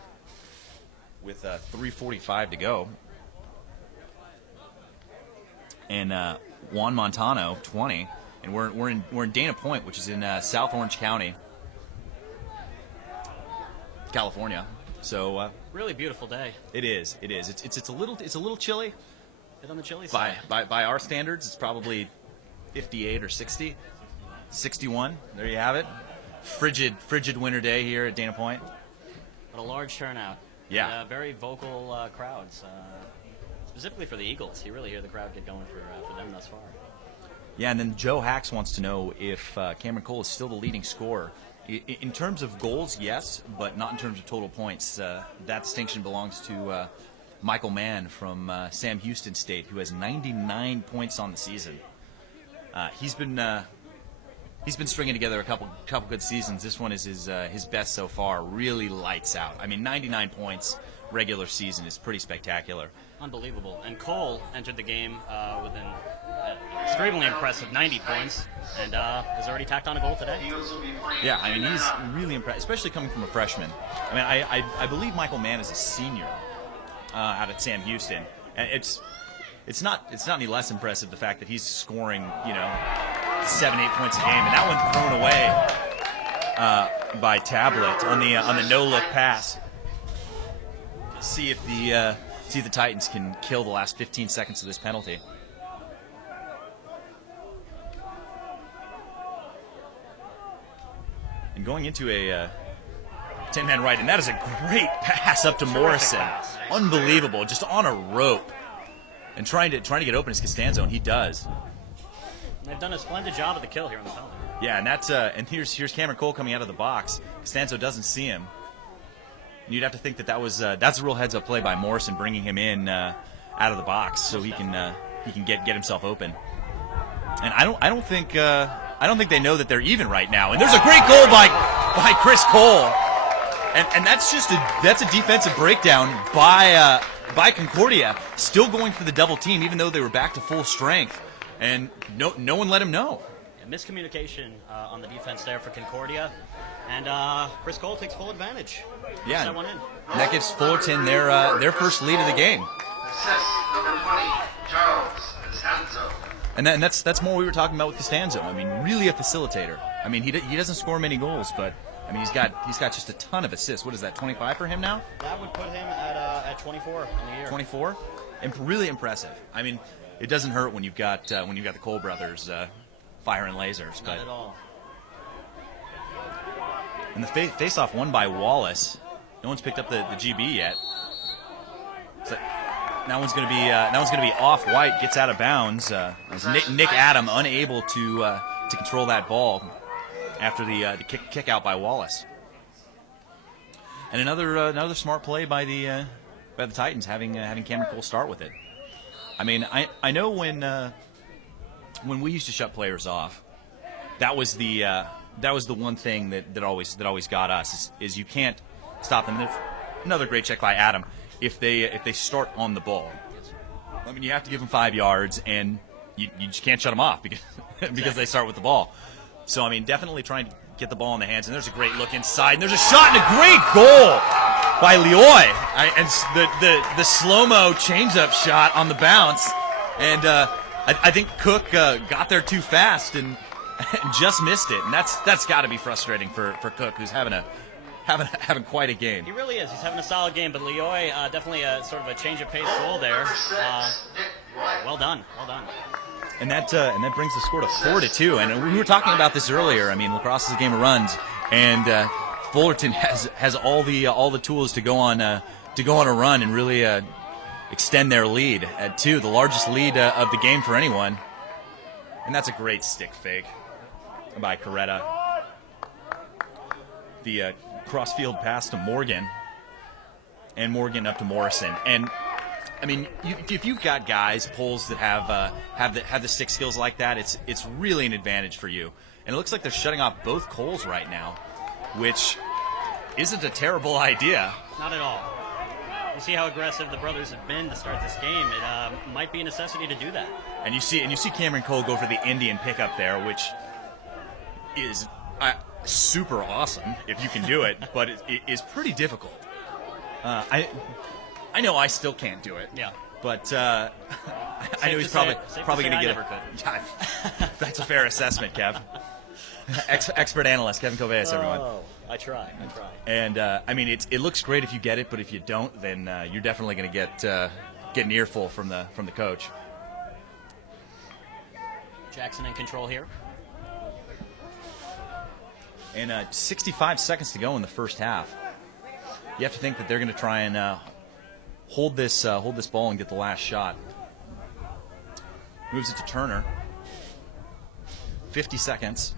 with 3:45 to go. And Juan Montano 20, and we're in Dana Point, which is in South Orange County, California. So Really beautiful day. it is. It is. It's a little chilly Bit on the chilly by side. by our standards. It's probably 58 or 60, 61. There you have it. Frigid winter day here at Dana Point. But a large turnout. Yeah. And, very vocal crowds. Specifically for the Eagles. You really hear the crowd get going for them thus far. Yeah, and then Joe Hacks wants to know if Cameron Cole is still the leading scorer. In terms of goals, yes, but not in terms of total points. That distinction belongs to Michael Mann from Sam Houston State, who has 99 points on the season. He's been stringing together a couple good seasons. This one is his best so far. Really lights out. I mean, 99 points regular season is pretty spectacular. Unbelievable. And Cole entered the game with an extremely impressive 90 points and has already tacked on a goal today. Yeah, I mean, he's really impressive, especially coming from a freshman. I mean, I believe Michael Mann is a senior out at Sam Houston. And it's not any less impressive the fact that he's scoring, 7-8 points a game, and that one thrown away by Tablet on the no-look pass. See if the Titans can kill the last 15 seconds of this penalty. And going into a 10-man right, and that is a great pass up to Morrison. pass. Unbelievable, just on a rope. And trying to get open is Costanzo, and he does. They've done a splendid job of the kill here on the penalty. Yeah, and that's and here's Cameron Cole coming out of the box. Costanzo doesn't see him. And you'd have to think that's a real heads-up play by Morrison, bringing him in out of the box so he can get himself open. And I don't think they know that they're even right now. And there's a great goal by Chris Cole. And that's a defensive breakdown by Concordia, still going for the double team even though they were back to full strength. And no one let him know. Miscommunication on the defense there for Concordia, and Chris Cole takes full advantage. Yeah, That one in. and that gives Fullerton their first lead of the game. Assist number 20, Charles Costanzo. And that's more we were talking about with Costanzo. I mean, really a facilitator. I mean, he doesn't score many goals, but I mean he's got just a ton of assists. What is that, 25 for him now? That would put him at 24 on the year. 24, and really impressive. I mean, it doesn't hurt when you've got the Cole brothers firing lasers. Not at all. And the face-off won by Wallace. No one's picked up the GB yet. So that one's going to be off White. Gets out of bounds. As Nick Adam unable to control that ball after the kick out by Wallace. And another smart play by the Titans having Cameron Cole start with it. I mean, I know when we used to shut players off, that was the one thing that always got us is you can't stop them. There's another great check by Adam. If they start on the ball, I mean, you have to give them 5 yards, and you just can't shut them off because they start with the ball. So I mean, definitely trying to get the ball in the hands. And there's a great look inside, and there's a shot and a great goal by Leoy. And the slow-mo change-up shot on the bounce, and I think Cook got there too fast and just missed it, and that's got to be frustrating for Cook, who's having quite a game. He really is. He's having a solid game, but Leoy definitely sort of a change of pace goal there. Well done. And that brings the score to 4-2. And we were talking about this earlier. I mean, lacrosse is a game of runs, and Fullerton has all the tools to go on a run and really extend their lead at 2, the largest lead of the game for anyone. And that's a great stick fake by Coretta. The cross-field pass to Morgan, and Morgan up to Morrison. And I mean, if you've got guys, Poles that have the stick skills like that, it's really an advantage for you. And it looks like they're shutting off both Coles right now, which isn't a terrible idea. Not at all. You see how aggressive the brothers have been to start this game. It might be a necessity to do that. And you see Cameron Cole go for the Indian pickup there, which is super awesome if you can do it, but it is pretty difficult. I know I still can't do it. Yeah. But I know he's probably going to get it. That's a fair assessment, Kev. Expert analyst Kevin Coveas, everyone. I try. And I mean, it looks great if you get it, but if you don't, then you're definitely going to get an earful from the coach. Jackson in control here. And 65 seconds to go in the first half. You have to think that they're going to try and hold this ball and get the last shot. Moves it to Turner. 50 seconds.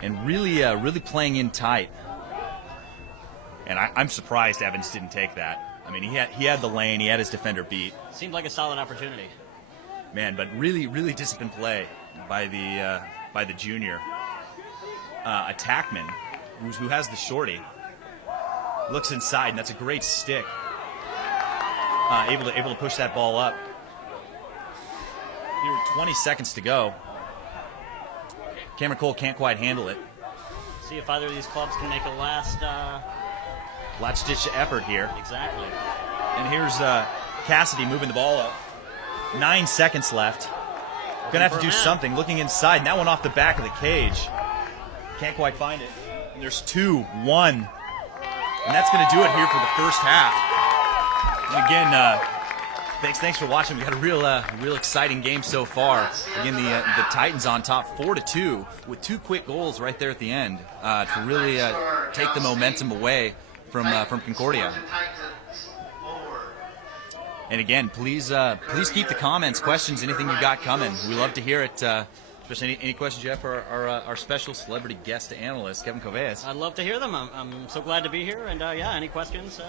And really playing in tight. And I'm surprised Evans didn't take that. I mean, he had the lane, he had his defender beat. Seemed like a solid opportunity. Man, but really disciplined play by the junior. Attackman, who has the shorty, looks inside, and that's a great stick. Able to push that ball up. Here, 20 seconds to go. Cameron Cole can't quite handle it. See if either of these clubs can make a Last-ditch effort here. Exactly. And here's Cassidy moving the ball up. 9 seconds left. Gonna have to do something. Looking inside, and that one off the back of the cage. Can't quite find it. And there's 2-1. And that's gonna do it here for the first half. And again, thanks for watching. We got a real exciting game so far. Again, the Titans on top 4-2 with 2 quick goals right there at the end to really take the momentum away from Concordia. And again, please keep the comments, questions, anything you got coming. We love to hear it. Especially any questions you have for our special celebrity guest analyst, Kevin Coveas. I'd love to hear them. I'm so glad to be here. And any questions,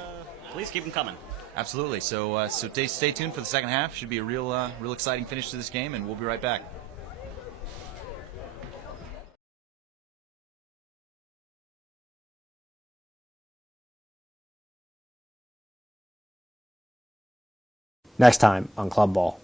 please keep them coming. Absolutely. So stay tuned for the second half. Should be a real exciting finish to this game, and we'll be right back. Next time on Club Ball.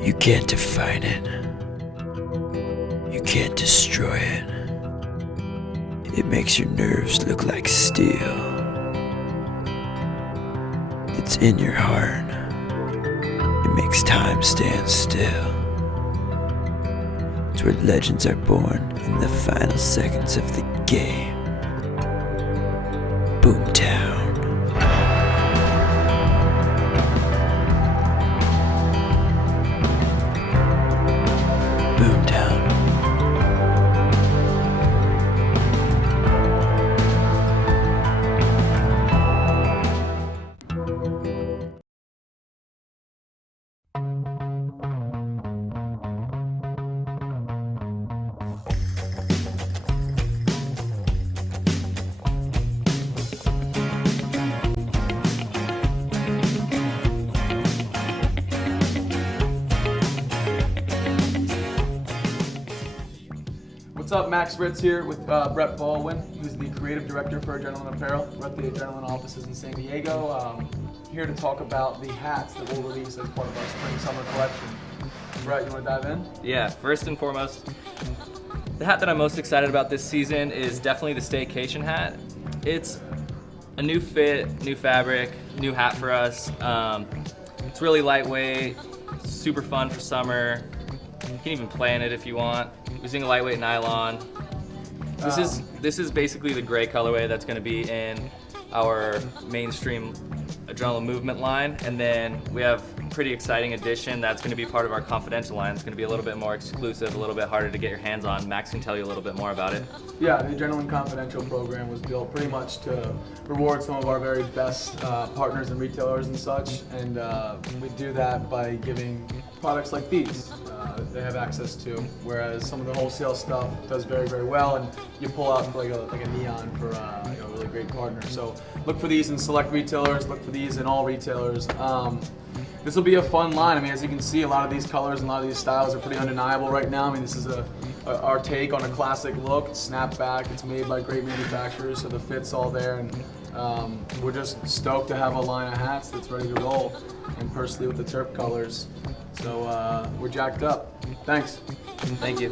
You can't define it. You can't destroy it. It makes your nerves look like steel. It's in your heart. It makes time stand still. It's where legends are born in the final seconds of the game. Boomtown. Boomtown. What's up, Max Ritz here with Brett Baldwin, who's the creative director for Adrenaline Apparel. We're at the Adrenaline offices in San Diego. Here to talk about the hats that we'll release as part of our spring-summer collection. Brett, you want to dive in? Yeah, first and foremost, the hat that I'm most excited about this season is definitely the staycation hat. It's a new fit, new fabric, new hat for us. It's really lightweight, super fun for summer. You can even play in it if you want. Using a lightweight nylon. This is basically the gray colorway that's going to be in our mainstream Adrenaline Movement line, and then we have pretty exciting addition that's going to be part of our confidential line. It's going to be a little bit more exclusive, a little bit harder to get your hands on. Max can tell you a little bit more about it. Yeah, the Adrenaline Confidential program was built pretty much to reward some of our very best partners and retailers and such, and we do that by giving products like these they have access to, whereas some of the wholesale stuff does very, very well, and you pull out like a neon for a really great partner. So look for these in select retailers, look for these in all retailers. This will be a fun line. I mean, as you can see, a lot of these colors and a lot of these styles are pretty undeniable right now. I mean, this is our take on a classic look. It's snapback. It's made by great manufacturers, so the fit's all there. And we're just stoked to have a line of hats that's ready to roll, and personally with the Terp colors. So we're jacked up. Thanks. Thank you.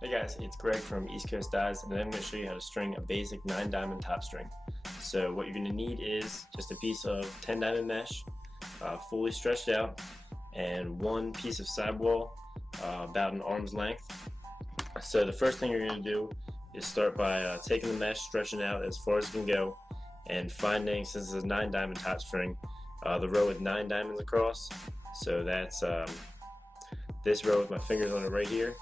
Hey guys, it's Greg from East Coast Dyes, and I'm going to show you how to string a basic 9-diamond top string. So what you're going to need is just a piece of 10-diamond mesh, fully stretched out, and one piece of sidewall about an arm's length. So the first thing you're going to do is start by taking the mesh, stretching out as far as it can go, and finding, since it's a 9-diamond top string, the row with 9 diamonds across. So that's this row with my fingers on it right here.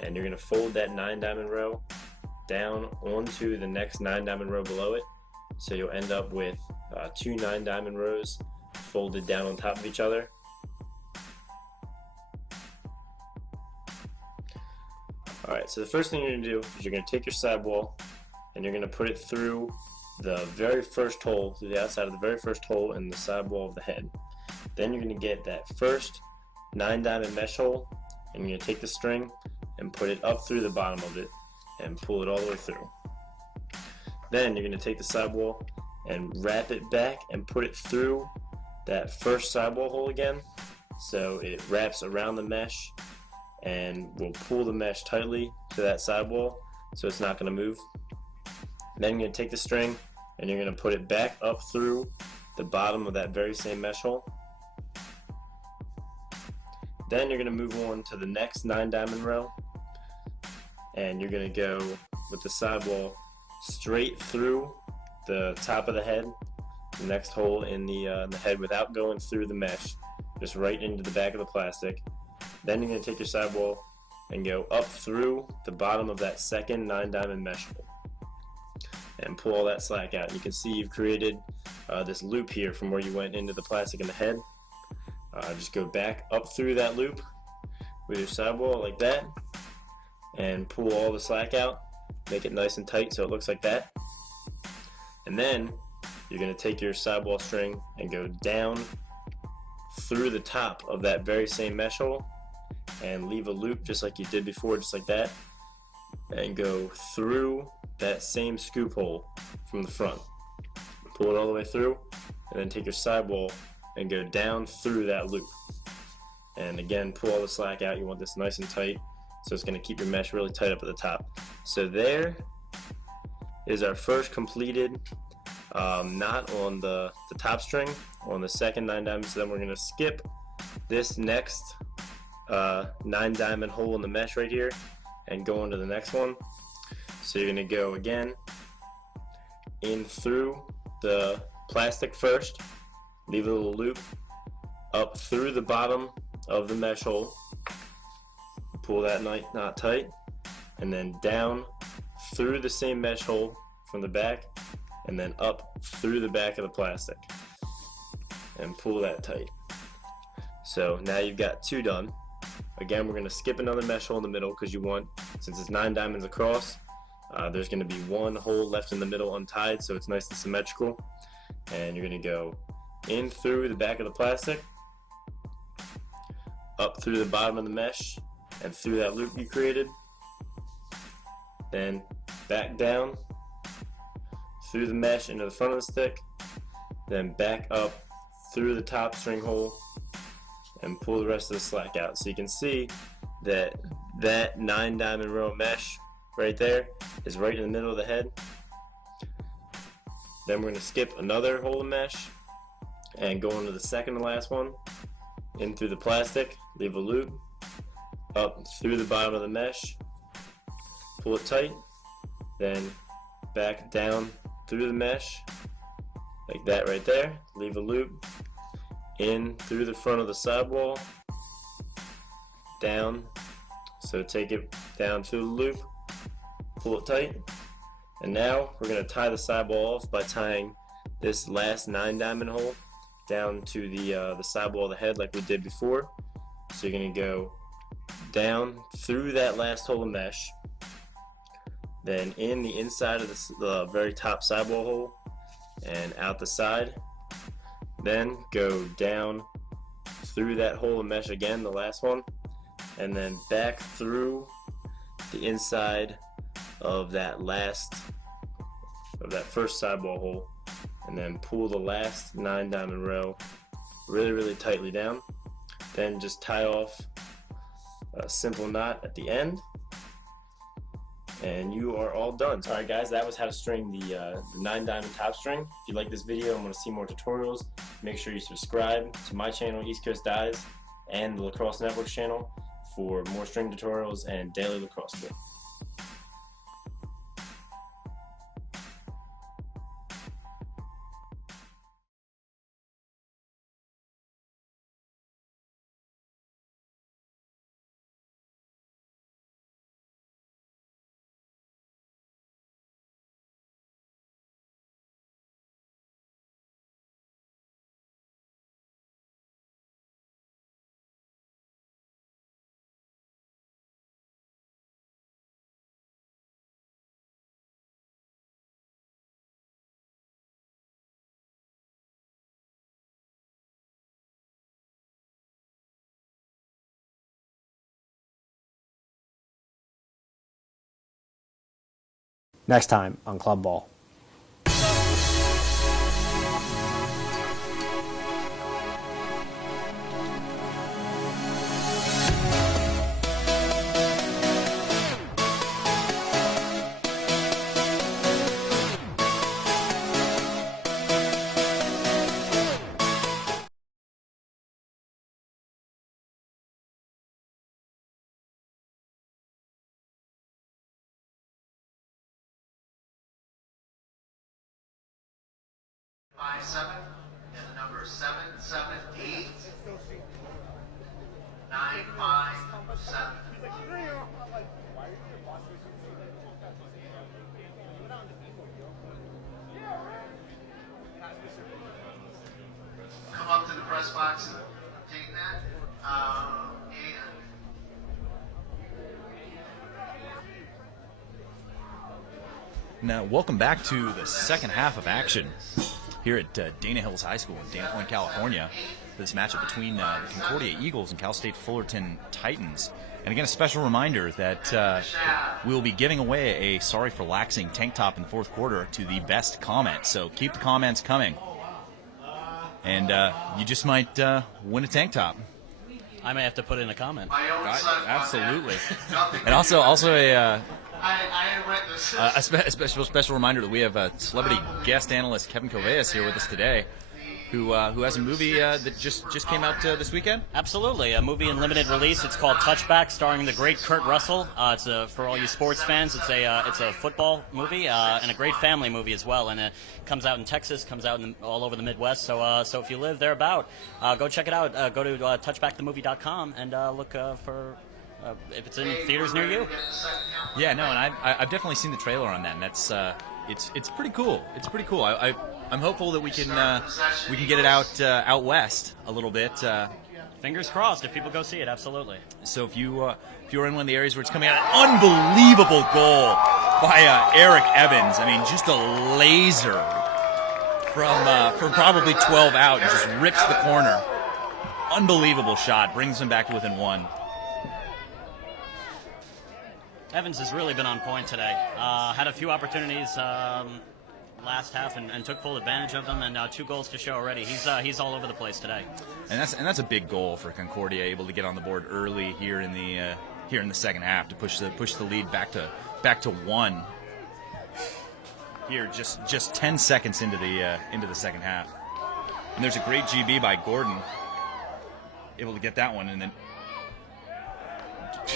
And you're going to fold that 9-diamond row down onto the next 9-diamond row below it. So you'll end up with 2 9-diamond rows folded down on top of each other. Alright, so the first thing you're going to do is you're going to take your sidewall and you're going to put it through the very first hole, through the outside of the very first hole in the sidewall of the head. Then you're going to get that first 9-diamond mesh hole, and you're going to take the string and put it up through the bottom of it and pull it all the way through. Then you're going to take the sidewall and wrap it back and put it through that first sidewall hole again, so it wraps around the mesh and will pull the mesh tightly to that sidewall so it's not going to move. Then you're going to take the string and you're going to put it back up through the bottom of that very same mesh hole. Then you're going to move on to the next 9-diamond row, and you're going to go with the sidewall straight through the top of the head, the next hole in the head, without going through the mesh, just right into the back of the plastic. Then you're going to take your sidewall and go up through the bottom of that second 9-diamond mesh hole and pull all that slack out. You can see you've created this loop here from where you went into the plastic in the head. Just go back up through that loop with your sidewall like that and pull all the slack out, make it nice and tight so it looks like that. And then you're going to take your sidewall string and go down through the top of that very same mesh hole and leave a loop just like you did before, just like that, and go through that same scoop hole from the front. Pull it all the way through, and then take your sidewall and go down through that loop. And again, pull all the slack out. You want this nice and tight, so it's going to keep your mesh really tight up at the top. So there is our first completed knot on the top string on the second 9 diamond. So then we're going to skip this next 9 diamond hole in the mesh right here and go into the next one. So you're going to go again in through the plastic first, leave a little loop up through the bottom of the mesh hole, pull that knot tight, and then down through the same mesh hole from the back, and then up through the back of the plastic and pull that tight. So now you've got 2 done. Again, we're going to skip another mesh hole in the middle because you want, since it's 9 diamonds across, there's going to be 1 hole left in the middle untied, so it's nice and symmetrical. And you're going to go in through the back of the plastic, up through the bottom of the mesh, and through that loop you created. Then back down through the mesh into the front of the stick, then back up through the top string hole and pull the rest of the slack out. So you can see that that 9 diamond row mesh right there is right in the middle of the head. Then we're going to skip another hole of mesh and go into the second to last one, in through the plastic, leave a loop, up through the bottom of the mesh, pull it tight, then back down through the mesh, like that right there, leave a loop, in through the front of the sidewall, down, so take it down to the loop, pull it tight, and now we're going to tie the sidewall off by tying this last 9 diamond hole down to the sidewall of the head like we did before. So you're going to go down through that last hole of mesh, then in the inside of the very top sidewall hole and out the side, then go down through that hole of mesh again, the last one, and then back through the inside of that first sidewall hole, and then pull the last 9 diamond row really tightly down. Then just tie off a simple knot at the end, and you are all done. Alright guys, that was how to string the 9 diamond top string. If you like this video and want to see more tutorials, make sure you subscribe to my channel, East Coast Dies, and the Lacrosse Network channel for more string tutorials and daily lacrosse play. Next time on Club Ball. Five, 7, and the number 778 957. Come up to the press box and take that. Now, welcome back to the second half of action here at Dana Hills High School in Dana Point, California. This matchup between the Concordia Eagles and Cal State Fullerton Titans. And again, a special reminder that we will be giving away a Sorry for Laxing tank top in the fourth quarter to the best comment. So keep the comments coming. And you just might win a tank top. I may have to put in a comment. My own son won Absolutely. that. Nothing And also I witnessed this. a special reminder that we have celebrity guest analyst Kevin Coveas here with us today, who has a movie that just came out this weekend. Absolutely, a movie in limited release. It's called Touchback, starring the great Kurt Russell. It's for all you sports fans. It's a football movie and a great family movie as well. And it comes out in Texas, comes out all over the Midwest. So if you live thereabout, go check it out. Go to touchbackthemovie.com and look for if it's in theaters near you. Yeah, no, and I've definitely seen the trailer on that, and that's it's pretty cool. It's pretty cool. I'm hopeful that we can get it out west a little bit. Fingers crossed if people go see it. Absolutely. So if you're in one of the areas where it's coming out, an unbelievable goal by Eric Evans. I mean, just a laser from probably 12 out, and just rips the corner. Unbelievable shot, brings them back to within one. Evans has really been on point today. Had a few opportunities last half and took full advantage of them, and 2 goals to show already. He's all over the place today. And that's a big goal for Concordia, able to get on the board early here in the second half to push the lead back to 1. Here, just 10 seconds into the second half, and there's a great GB by Gordon, able to get that one, and then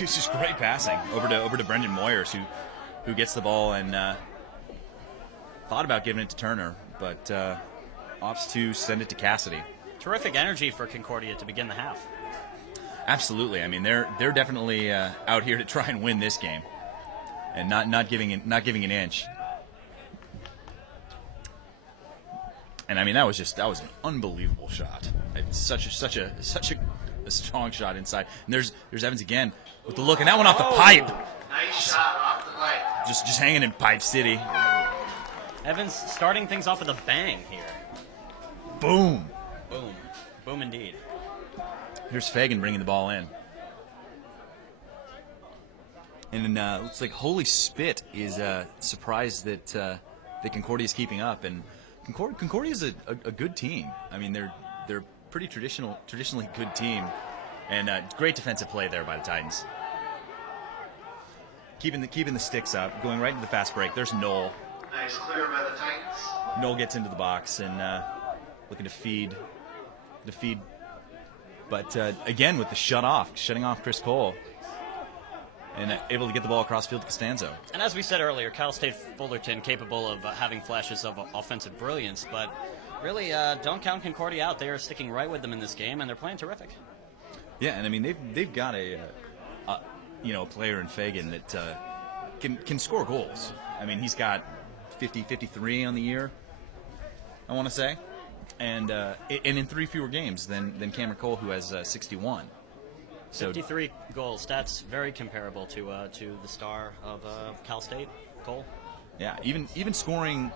it's just great passing over to Brendan Moyers, who gets the ball and thought about giving it to Turner, but opts to send it to Cassidy. Terrific energy for Concordia to begin the half. Absolutely. I mean, they're definitely out here to try and win this game, and not giving an inch. And I mean, that was an unbelievable shot. It's such a strong shot inside. And there's Evans again with the look, and that one off the pipe. Nice shot off the pipe. Just hanging in Pipe City. Evans starting things off with a bang here. Boom. Boom. Boom indeed. Here's Fagan bringing the ball in. And looks like Holy Spit is surprised that Concordia's keeping up. And Concordia's a good team. I mean, they're pretty traditionally good team. And great defensive play there by the Titans. Keeping the sticks up, going right into the fast break. There's Knoll. Nice clear by the Titans. Knoll gets into the box and looking to feed. But again, with the shutting off Chris Cole. And able to get the ball across field to Costanzo. And as we said earlier, Cal State Fullerton capable of having flashes of offensive brilliance, but really don't count Concordia out. They are sticking right with them in this game, and they're playing terrific. Yeah, and I mean they've got a player in Fagan that can score goals. I mean, he's got 53 on the year, I want to say, and in 3 fewer games than Cameron Cole, who has 61. So 53 goals. Stats very comparable to the star of Cal State, Cole. Yeah, even scoring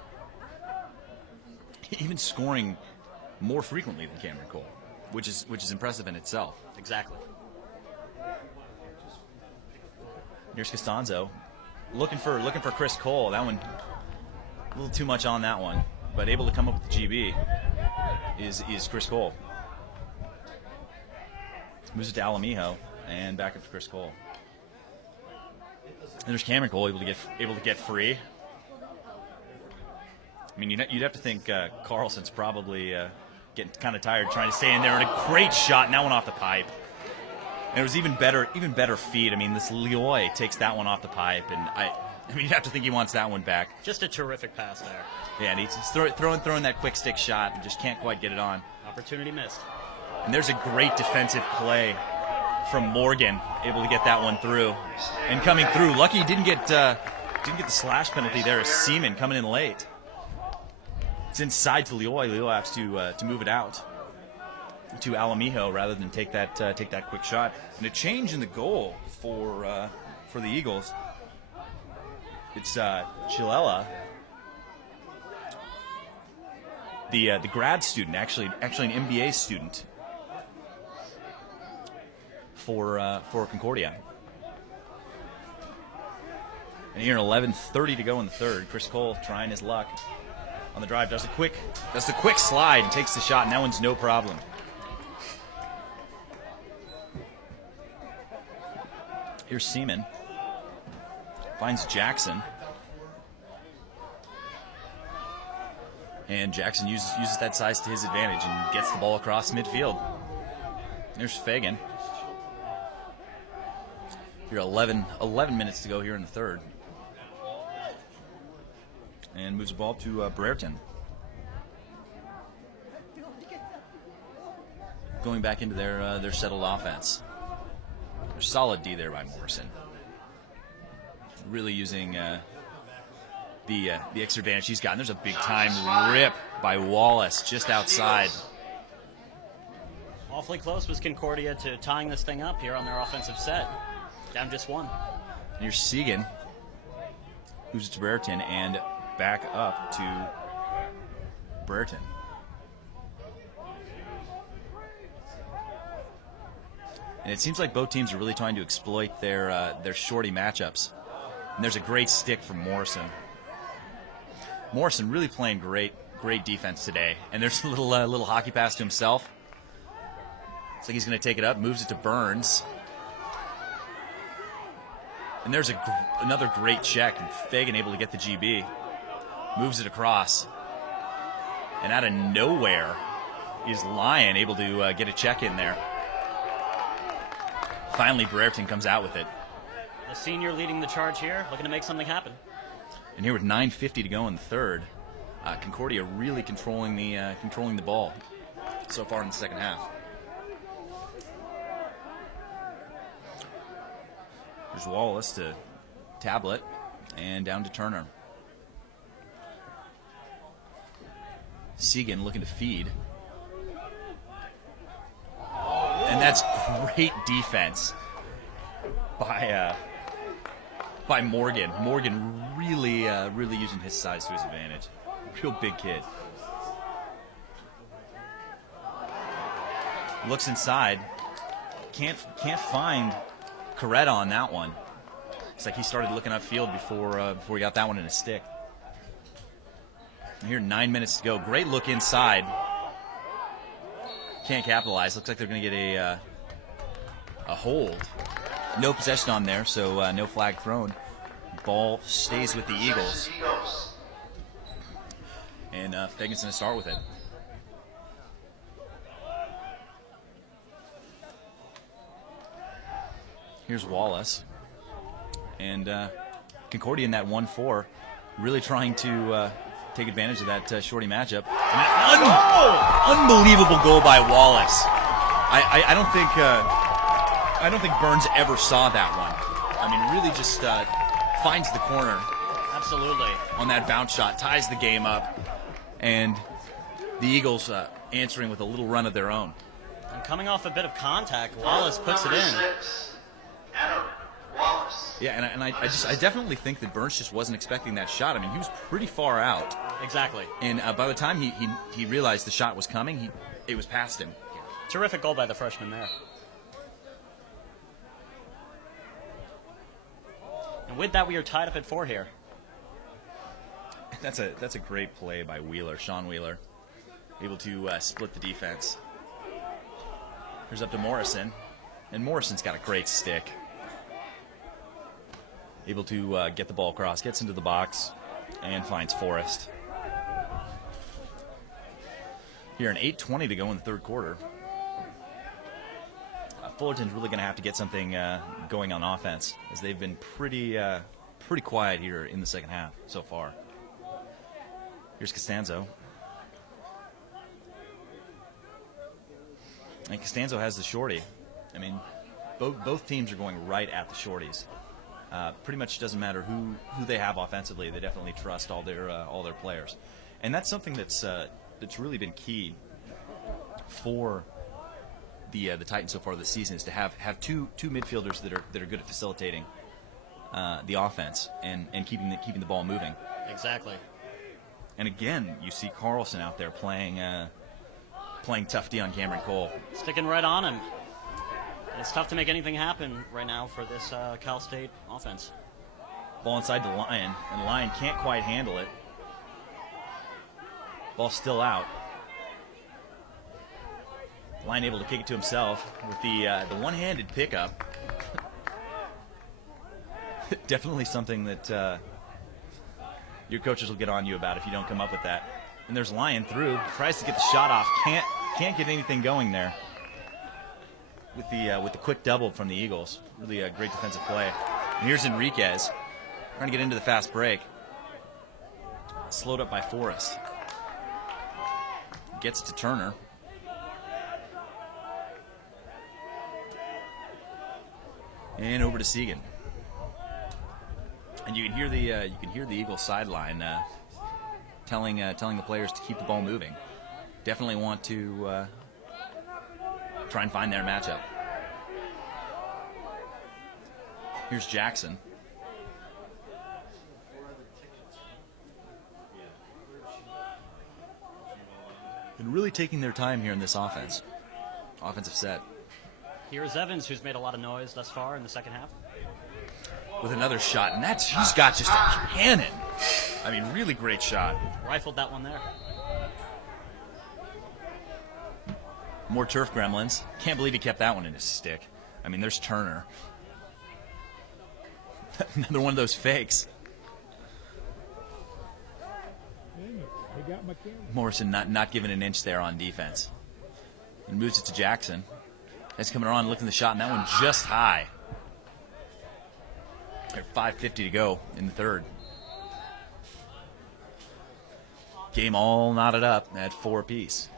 more frequently than Cameron Cole, which is impressive in itself. Exactly. Here's Costanzo, looking for Chris Cole. That one a little too much on that one, but able to come up with the GB is Chris Cole. Moves it to Alamijo and back up to Chris Cole. And there's Cameron Cole able to get free. I mean, you'd have to think Carlson's probably getting kind of tired trying to stay in there. And a great shot, and that one off the pipe. And it was even better feed. I mean, this Leoy takes that one off the pipe, and I mean, you'd have to think he wants that one back. Just a terrific pass there. Yeah, and he's throwing that quick stick shot and just can't quite get it on. Opportunity missed. And there's a great defensive play from Morgan, able to get that one through. And coming through, lucky he didn't get the slash penalty there as Seaman coming in late. It's inside to Leoy. Leoy has to move it out to Alamijo rather than take that quick shot. And a change in the goal for the Eagles. It's Chilela, the grad student, actually an MBA student for Concordia. And here, 11:30 to go in the third. Chris Cole trying his luck on the drive. Does the quick slide and takes the shot, and that one's no problem. Here's Seaman. Finds Jackson. And Jackson uses that size to his advantage and gets the ball across midfield. There's Fagan. Here 11 minutes to go here in the third. And moves the ball to Brereton. Going back into their settled offense. There's solid D there by Morrison. Really using the extra advantage he's gotten. There's a big time rip by Wallace just outside. Awfully close was Concordia to tying this thing up here on their offensive set. Down just one. And here's Segan, who's to Brereton, and back up to Brereton. And it seems like both teams are really trying to exploit their shorty matchups. And there's a great stick from Morrison. Morrison really playing great defense today. And there's a little hockey pass to himself. Looks like he's going to take it up, moves it to Burns. And there's another great check. And Fagan able to get the GB. Moves it across. And out of nowhere is Lyon able to get a check in there. Finally, Brereton comes out with it. The senior leading the charge here, looking to make something happen. And here with 9:50 to go in the third, Concordia really controlling the ball so far in the second half. There's Wallace to Tablet and down to Turner. Segan looking to feed. And that's great defense by Morgan. Morgan really using his size to his advantage. Real big kid. Looks inside. Can't find Coretta on that one. It's like he started looking upfield before he got that one in his stick. And here 9 minutes to go. Great look inside. Can't capitalize. Looks like they're going to get a hold. No possession on there, so no flag thrown. Ball stays with the Eagles. And Fagan's going to start with it. Here's Wallace. And Concordia in that 1-4, really trying to take advantage of that shorty matchup. Unbelievable goal by Wallace. I don't think Burns ever saw that one. I mean, really just finds the corner. Absolutely. On that bounce shot, ties the game up, and the Eagles answering with a little run of their own. And coming off a bit of contact, Wallace puts it in. Yeah, and I definitely think that Burns just wasn't expecting that shot. I mean, he was pretty far out. Exactly. And by the time he realized the shot was coming, it was past him. Terrific goal by the freshman there. And with that, we are tied up at 4 here. That's a great play by Wheeler, Sean Wheeler, able to split the defense. Here's up to Morrison, and Morrison's got a great stick. Able to get the ball across, gets into the box, and finds Forrest. Here, an 8:20 to go in the third quarter. Fullerton's really going to have to get something going on offense, as they've been pretty quiet here in the second half so far. Here's Costanzo. And Costanzo has the shorty. I mean, both teams are going right at the shorties. Pretty much doesn't matter who they have offensively. They definitely trust all their players, and that's something that's really been key for the Titans so far this season, is to have two midfielders that are good at facilitating the offense and keeping the ball moving. Exactly. And again, you see Carlson out there playing tough D on Cameron Cole, sticking right on him. It's tough to make anything happen right now for this Cal State offense. Ball inside the Lion, and Lion can't quite handle it. Ball still out. Lion able to kick it to himself with the one-handed pickup. Definitely something that your coaches will get on you about if you don't come up with that. And there's Lyon through, tries to get the shot off, can't get anything going there. With the quick double from the Eagles, really a great defensive play. And here's Enriquez, trying to get into the fast break. Slowed up by Forrest. Gets to Turner. And over to Segan. And you can hear the Eagles sideline telling the players to keep the ball moving. Definitely want to try and find their matchup. Here's Jackson. And really taking their time here in this offensive set. Here's Evans, who's made a lot of noise thus far in the second half. With another shot, and he's got just a cannon. I mean, really great shot. Rifled that one there. More turf gremlins. Can't believe he kept that one in his stick. I mean, there's Turner. Another one of those fakes. Morrison not giving an inch there on defense. And moves it to Jackson. That's coming around, looking at the shot, and that one just high. 5:50 to go in the third. Game all knotted up at 4 apiece.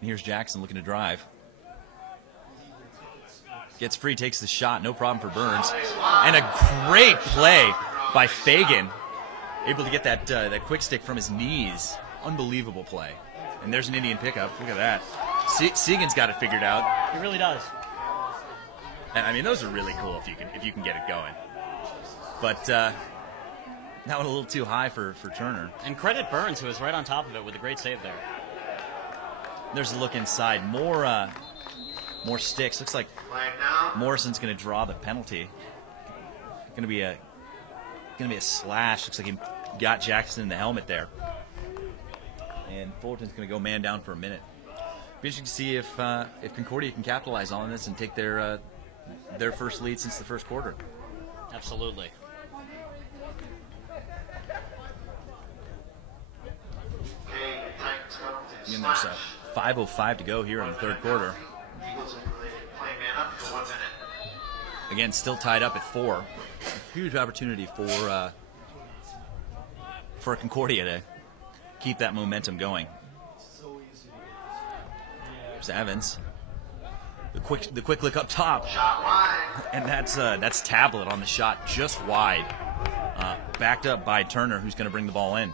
And here's Jackson looking to drive. Gets free, takes the shot, no problem for Burns. And a great play by Fagan. Able to get that quick stick from his knees. Unbelievable play. And there's an Indian pickup. Look at that. Segan's got it figured out. He really does. And I mean, those are really cool if you can get it going. But that one a little too high for Turner. And credit Burns, who was right on top of it with a great save there. There's a look inside. More sticks. Looks like Morrison's going to draw the penalty. Going to be a slash. Looks like he got Jackson in the helmet there. And Fullerton's going to go man down for a minute. Be interesting to see if Concordia can capitalize on this and take their first lead since the first quarter. Absolutely. And there's 5:05 to go here in the third quarter. Again, still tied up at 4. A huge opportunity for Concordia to keep that momentum going. There's Evans. The quick look up top. And that's Tablet on the shot just wide. Backed up by Turner, who's going to bring the ball in.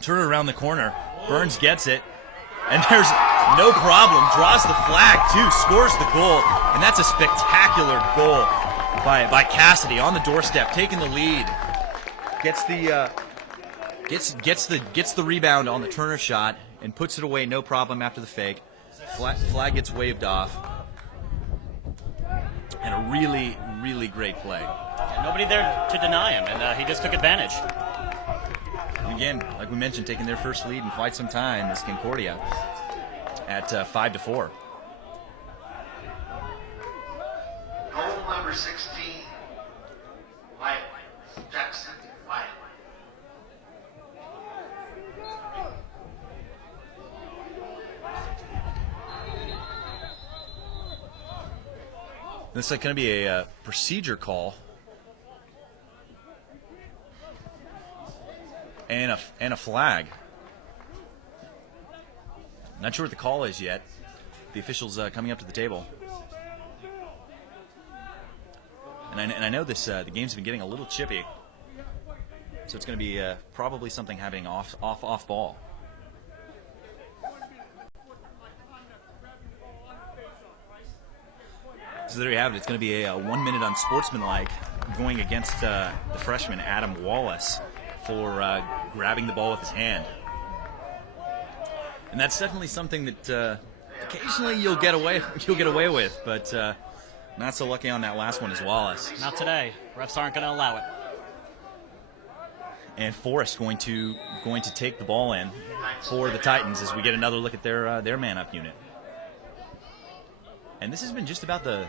Turner around the corner. Burns gets it. And there's no problem. Draws the flag, too. Scores the goal. And that's a spectacular goal by Cassidy on the doorstep, taking the lead. Gets the rebound on the Turner shot and puts it away, no problem after the fake. Flag gets waved off. And a really, really great play. Yeah, nobody there to deny him, and he just took advantage. And again, like we mentioned, taking their first lead in quite some time is Concordia at 5-4. Goal number 16, Wyatt. Jackson Wyatt. This is going to be a procedure call. And a flag. Not sure what the call is yet. The officials coming up to the table. And I know this. The game's been getting a little chippy, so it's going to be probably something happening off ball. So there you have it. It's going to be a 1 minute unsportsmanlike going against the freshman Adam Wallace for grabbing the ball with his hand. And that's definitely something that occasionally you'll get away with, but not so lucky on that last one as Wallace. Not today. Refs aren't going to allow it. And Forrest going to take the ball in for the Titans as we get another look at their man-up unit. And this has been just about the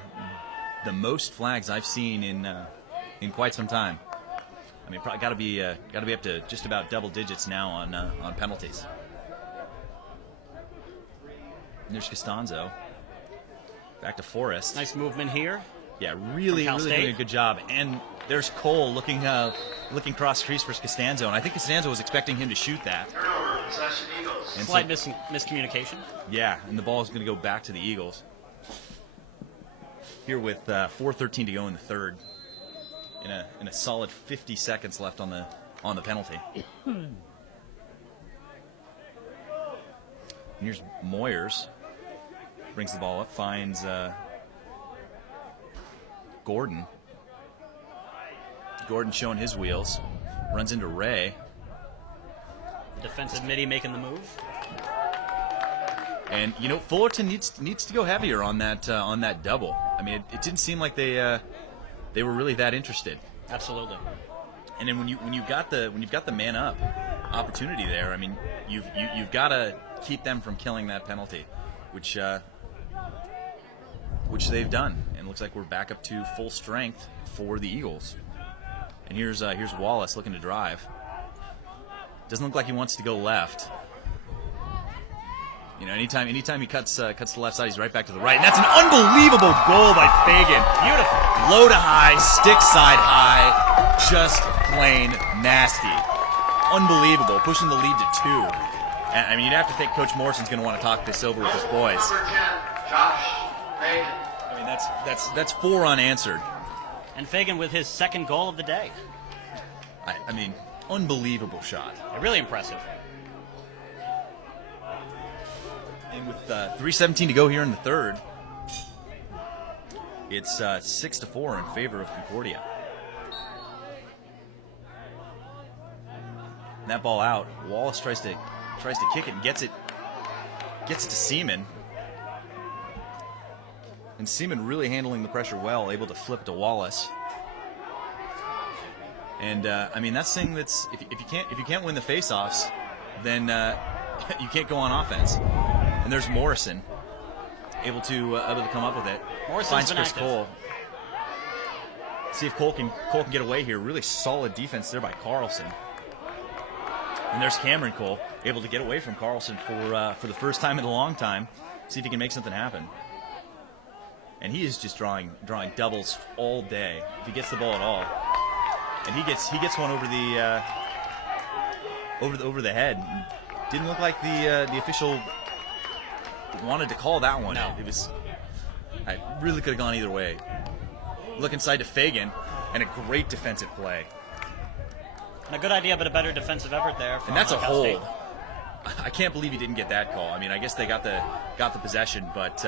most flags I've seen in quite some time. I mean, probably got to be up to just about double digits now on penalties. And there's Costanzo. Back to Forrest. Nice movement here. Yeah, really doing a good job. And there's Cole looking cross crease for Costanzo, and I think Costanzo was expecting him to shoot that. Turnover, possession Eagles. And Slight miscommunication. Yeah, and the ball is going to go back to the Eagles. Here with 4:13 to go in the third, in a solid 50 seconds left on the penalty. And here's Moyers, brings the ball up, finds Gordon. Gordon showing his wheels, runs into Ray. Defensive midi making the move. And Fullerton needs to go heavier on that double. I mean, it didn't seem like they were really that interested. Absolutely. And then when you've got the man up opportunity there, I mean, you've got to keep them from killing that penalty, which they've done. And it looks like we're back up to full strength for the Eagles. And here's Wallace looking to drive. Doesn't look like he wants to go left. Anytime he cuts the left side, he's right back to the right. And that's an unbelievable goal by Fagan. Beautiful. Low to high, stick side high, just plain nasty. Unbelievable, pushing the lead to 2. And, I mean, you'd have to think Coach Morrison's going to want to talk this over with his boys. Number 10, Josh Fagan. I mean, that's 4 unanswered. And Fagan with his second goal of the day. I mean, unbelievable shot. Really impressive. And with 3:17 to go here in the third, it's 6-4 in favor of Concordia. And that ball out, Wallace tries to kick it and gets it to Seaman. And Seaman really handling the pressure well, able to flip it to Wallace. And I mean, that's thing that's if you can't win the faceoffs, then you can't go on offense. And there's Morrison, able to come up with it. Morrison's finds been Chris active. Cole. See if Cole can get away here. Really solid defense there by Carlson. And there's Cameron Cole, able to get away from Carlson for the first time in a long time. See if he can make something happen. And he is just drawing doubles all day if he gets the ball at all. And he gets one over the head. Didn't look like the official wanted to call that one. No. I really could have gone either way. Look inside to Fagan, and a great defensive play. And a good idea, but a better defensive effort there. And that's a Cal State. hold. I can't believe he didn't get that call. I mean, I guess they got the possession, but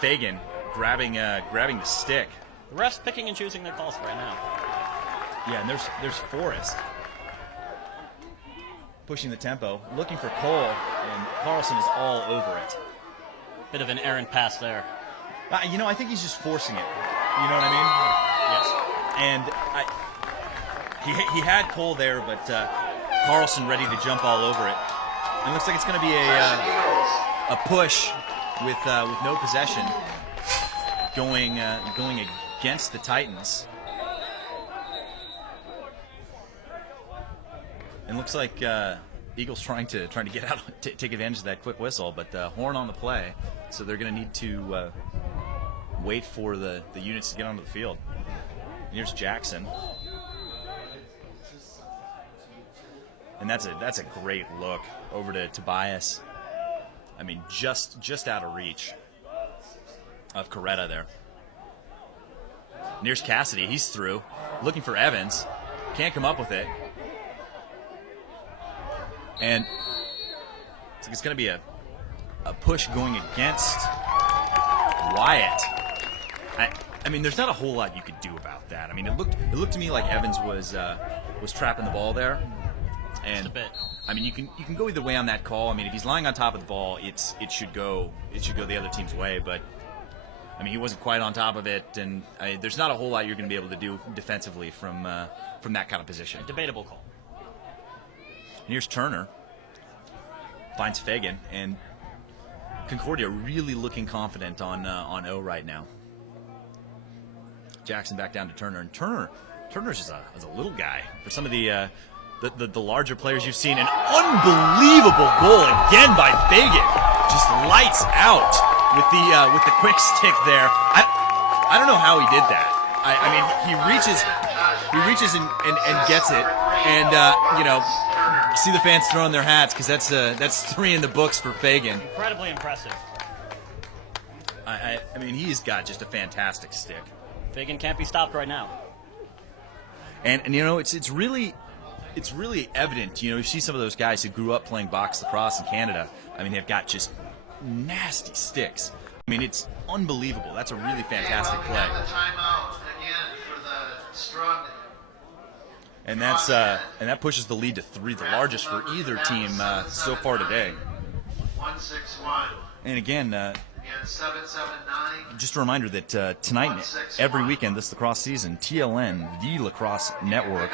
Fagan grabbing the stick. The refs picking and choosing their calls right now. Yeah, and there's Forrest pushing the tempo, looking for Cole, and Carlson is all over it. Bit of an errant pass there. I think he's just forcing it. You know what I mean? Yes. And he had Cole there, but Carlson ready to jump all over it. And it looks like it's going to be a push with no possession going against the Titans. And looks like Eagles trying to get out, take advantage of that quick whistle, but horn on the play, so they're going to need to wait for the units to get onto the field. And here's Jackson, and that's a great look over to Tobias. I mean, just out of reach of Coretta there. And here's Cassidy, he's through, looking for Evans, can't come up with it. And it's going to be a push going against Wyatt. I mean, there's not a whole lot you could do about that. I mean, it looked to me like Evans was trapping the ball there. And Just a bit. I mean, you can go either way on that call. I mean, if he's lying on top of the ball, it should go the other team's way. But I mean, he wasn't quite on top of it, and there's not a whole lot you're going to be able to do defensively from that kind of position. Debatable call. here's Turner. Finds Fagan, and Concordia really looking confident on O right now. Jackson back down to Turner, and Turner's just a little guy. For some of the larger players you've seen, an unbelievable goal again by Fagan. Just lights out with the quick stick there. I don't know how he did that. I mean, he reaches and gets it, and you know, see the fans throwing their hats because that's 3 in the books for Fagan. Incredibly impressive. I mean, he's got just a fantastic stick. Fagan can't be stopped right now. And you know, it's really evident. You know, you see some of those guys who grew up playing box lacrosse in Canada. I mean, they've got just nasty sticks. I mean, it's unbelievable. That's a really fantastic play. And that pushes the lead to 3, the largest for either team so far today. 161. And again, And 779. just a reminder that tonight, every weekend this lacrosse season, TLN, the Lacrosse Network,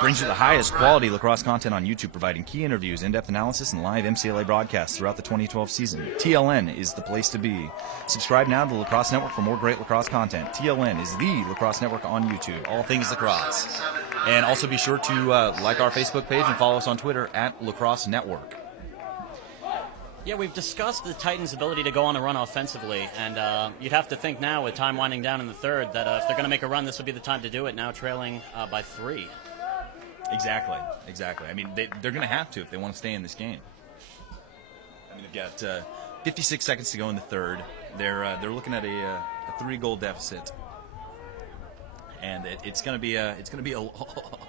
brings you the highest quality lacrosse content on YouTube, providing key interviews, in-depth analysis, and live MCLA broadcasts throughout the 2012 season. TLN is the place to be. Subscribe now to the Lacrosse Network for more great lacrosse content. TLN is the Lacrosse Network on YouTube, all things lacrosse. And also be sure to like our Facebook page and follow us on Twitter at Lacrosse Network. Yeah, we've discussed the Titans' ability to go on a run offensively, and you'd have to think now, with time winding down in the third, that if they're going to make a run, this would be the time to do it, now trailing by 3. Exactly. I mean, they're going to have to if they want to stay in this game. I mean, they've got 56 seconds to go in the third. They're looking at a 3-goal deficit, and it's going to be a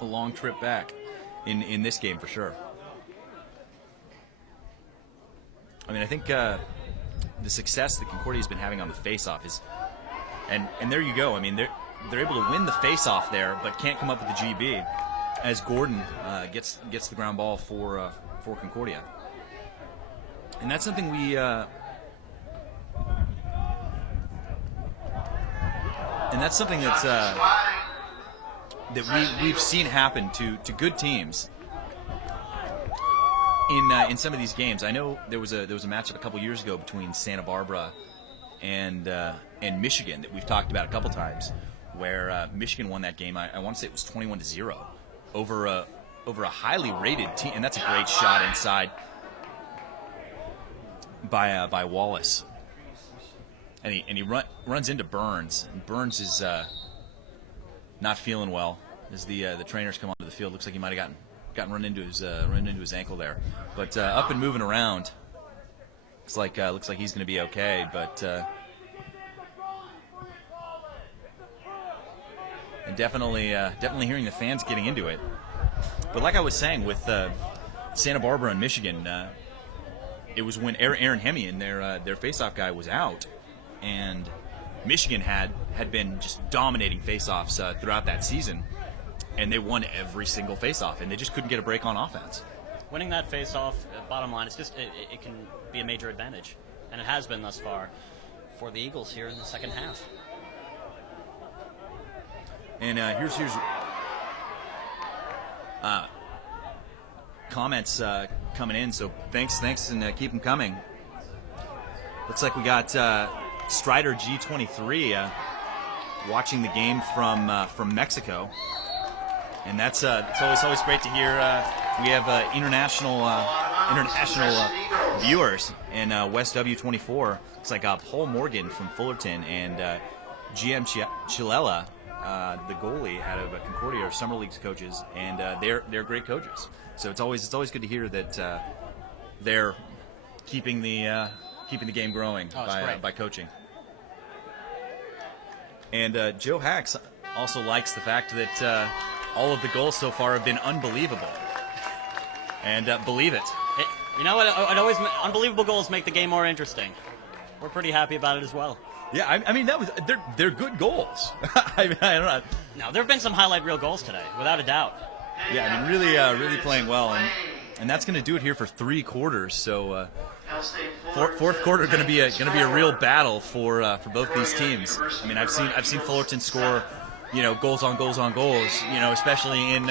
long trip back in this game for sure. I mean, I think the success that Concordia has been having on the face-off is, and there you go. I mean, they're able to win the face-off there, but can't come up with the GB, as Gordon gets the ground ball for Concordia, and that's something we've seen happen to good teams. In some of these games, I know there was a matchup a couple years ago between Santa Barbara and Michigan that we've talked about a couple times, where Michigan won that game. I want to say it was 21-0 over a highly rated team, and that's a great shot inside by Wallace, and he runs into Burns, and Burns is not feeling well as the trainers come onto the field. Looks like he might have gotten run into his ankle there, but up and moving around. Looks like he's going to be okay, but and definitely hearing the fans getting into it. But like I was saying with Santa Barbara and Michigan, it was when Aaron Hemian, their faceoff guy, was out, and Michigan had been just dominating faceoffs throughout that season. And they won every single face-off, and they just couldn't get a break on offense. Winning that face-off, bottom line, it can be a major advantage, and it has been thus far for the Eagles here in the second half. And here's comments coming in, so thanks, and keep them coming. Looks like we got Strider G23 watching the game from Mexico. And that's it's always great to hear. We have international viewers in West W24. Looks like Paul Morgan from Fullerton and GM Chilella, the goalie out of Concordia, are summer leagues coaches, and they're great coaches. So it's always good to hear that they're keeping the game growing by coaching. And Joe Hacks also likes the fact that all of the goals so far have been unbelievable. And believe it. You know what? Unbelievable goals make the game more interesting. We're pretty happy about it as well. Yeah, I mean they're good goals. I don't know. No, there have been some highlight reel goals today, without a doubt. Yeah, I mean really playing well, and that's going to do it here for 3 quarters. So fourth quarter going to be a real battle for both these teams. I mean, I've seen Fullerton score goals on goals on goals, especially in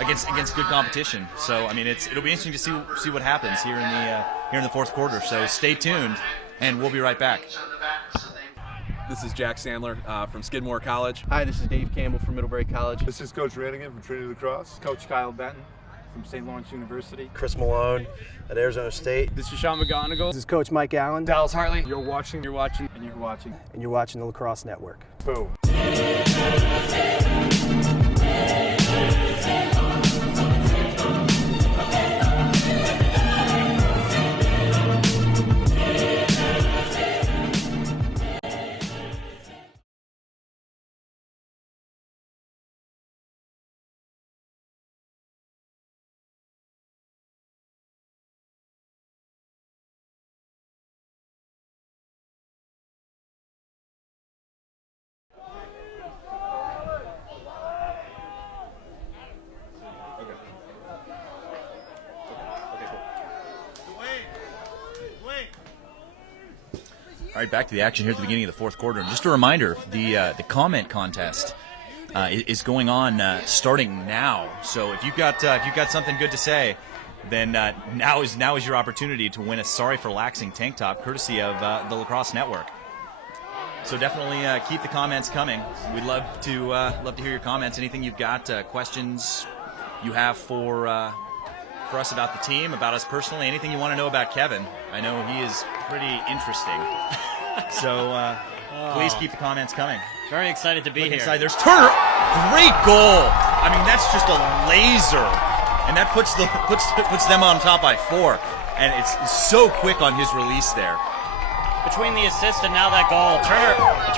against good competition. So I mean, it'll be interesting to see what happens here in the fourth quarter. So stay tuned, and we'll be right back. This is Jack Sandler from Skidmore College. Hi, this is Dave Campbell from Middlebury College. This is Coach Rannigan from Trinity Lacrosse. Coach Kyle Benton from St. Lawrence University. Chris Malone at Arizona State. This is Sean McGonigal. This is Coach Mike Allen. Dallas Hartley. You're watching, and you're watching. And you're watching the Lacrosse Network. Boom. All right, back to the action here at the beginning of the fourth quarter. And just a reminder, the comment contest is going on starting now. So if you've got something good to say, then now is your opportunity to win a Sorry for Laxing tank top, courtesy of the Lacrosse Network. So definitely keep the comments coming. We'd love to hear your comments. Anything you've got, questions you have for us about the team, about us personally, anything you want to know about Kevin. I know he is pretty interesting. So please keep the comments coming. Very excited to be here. Inside. There's Turner. Great goal. I mean, that's just a laser. And that puts them on top by 4. And it's so quick on his release there. Between the assist and now that goal,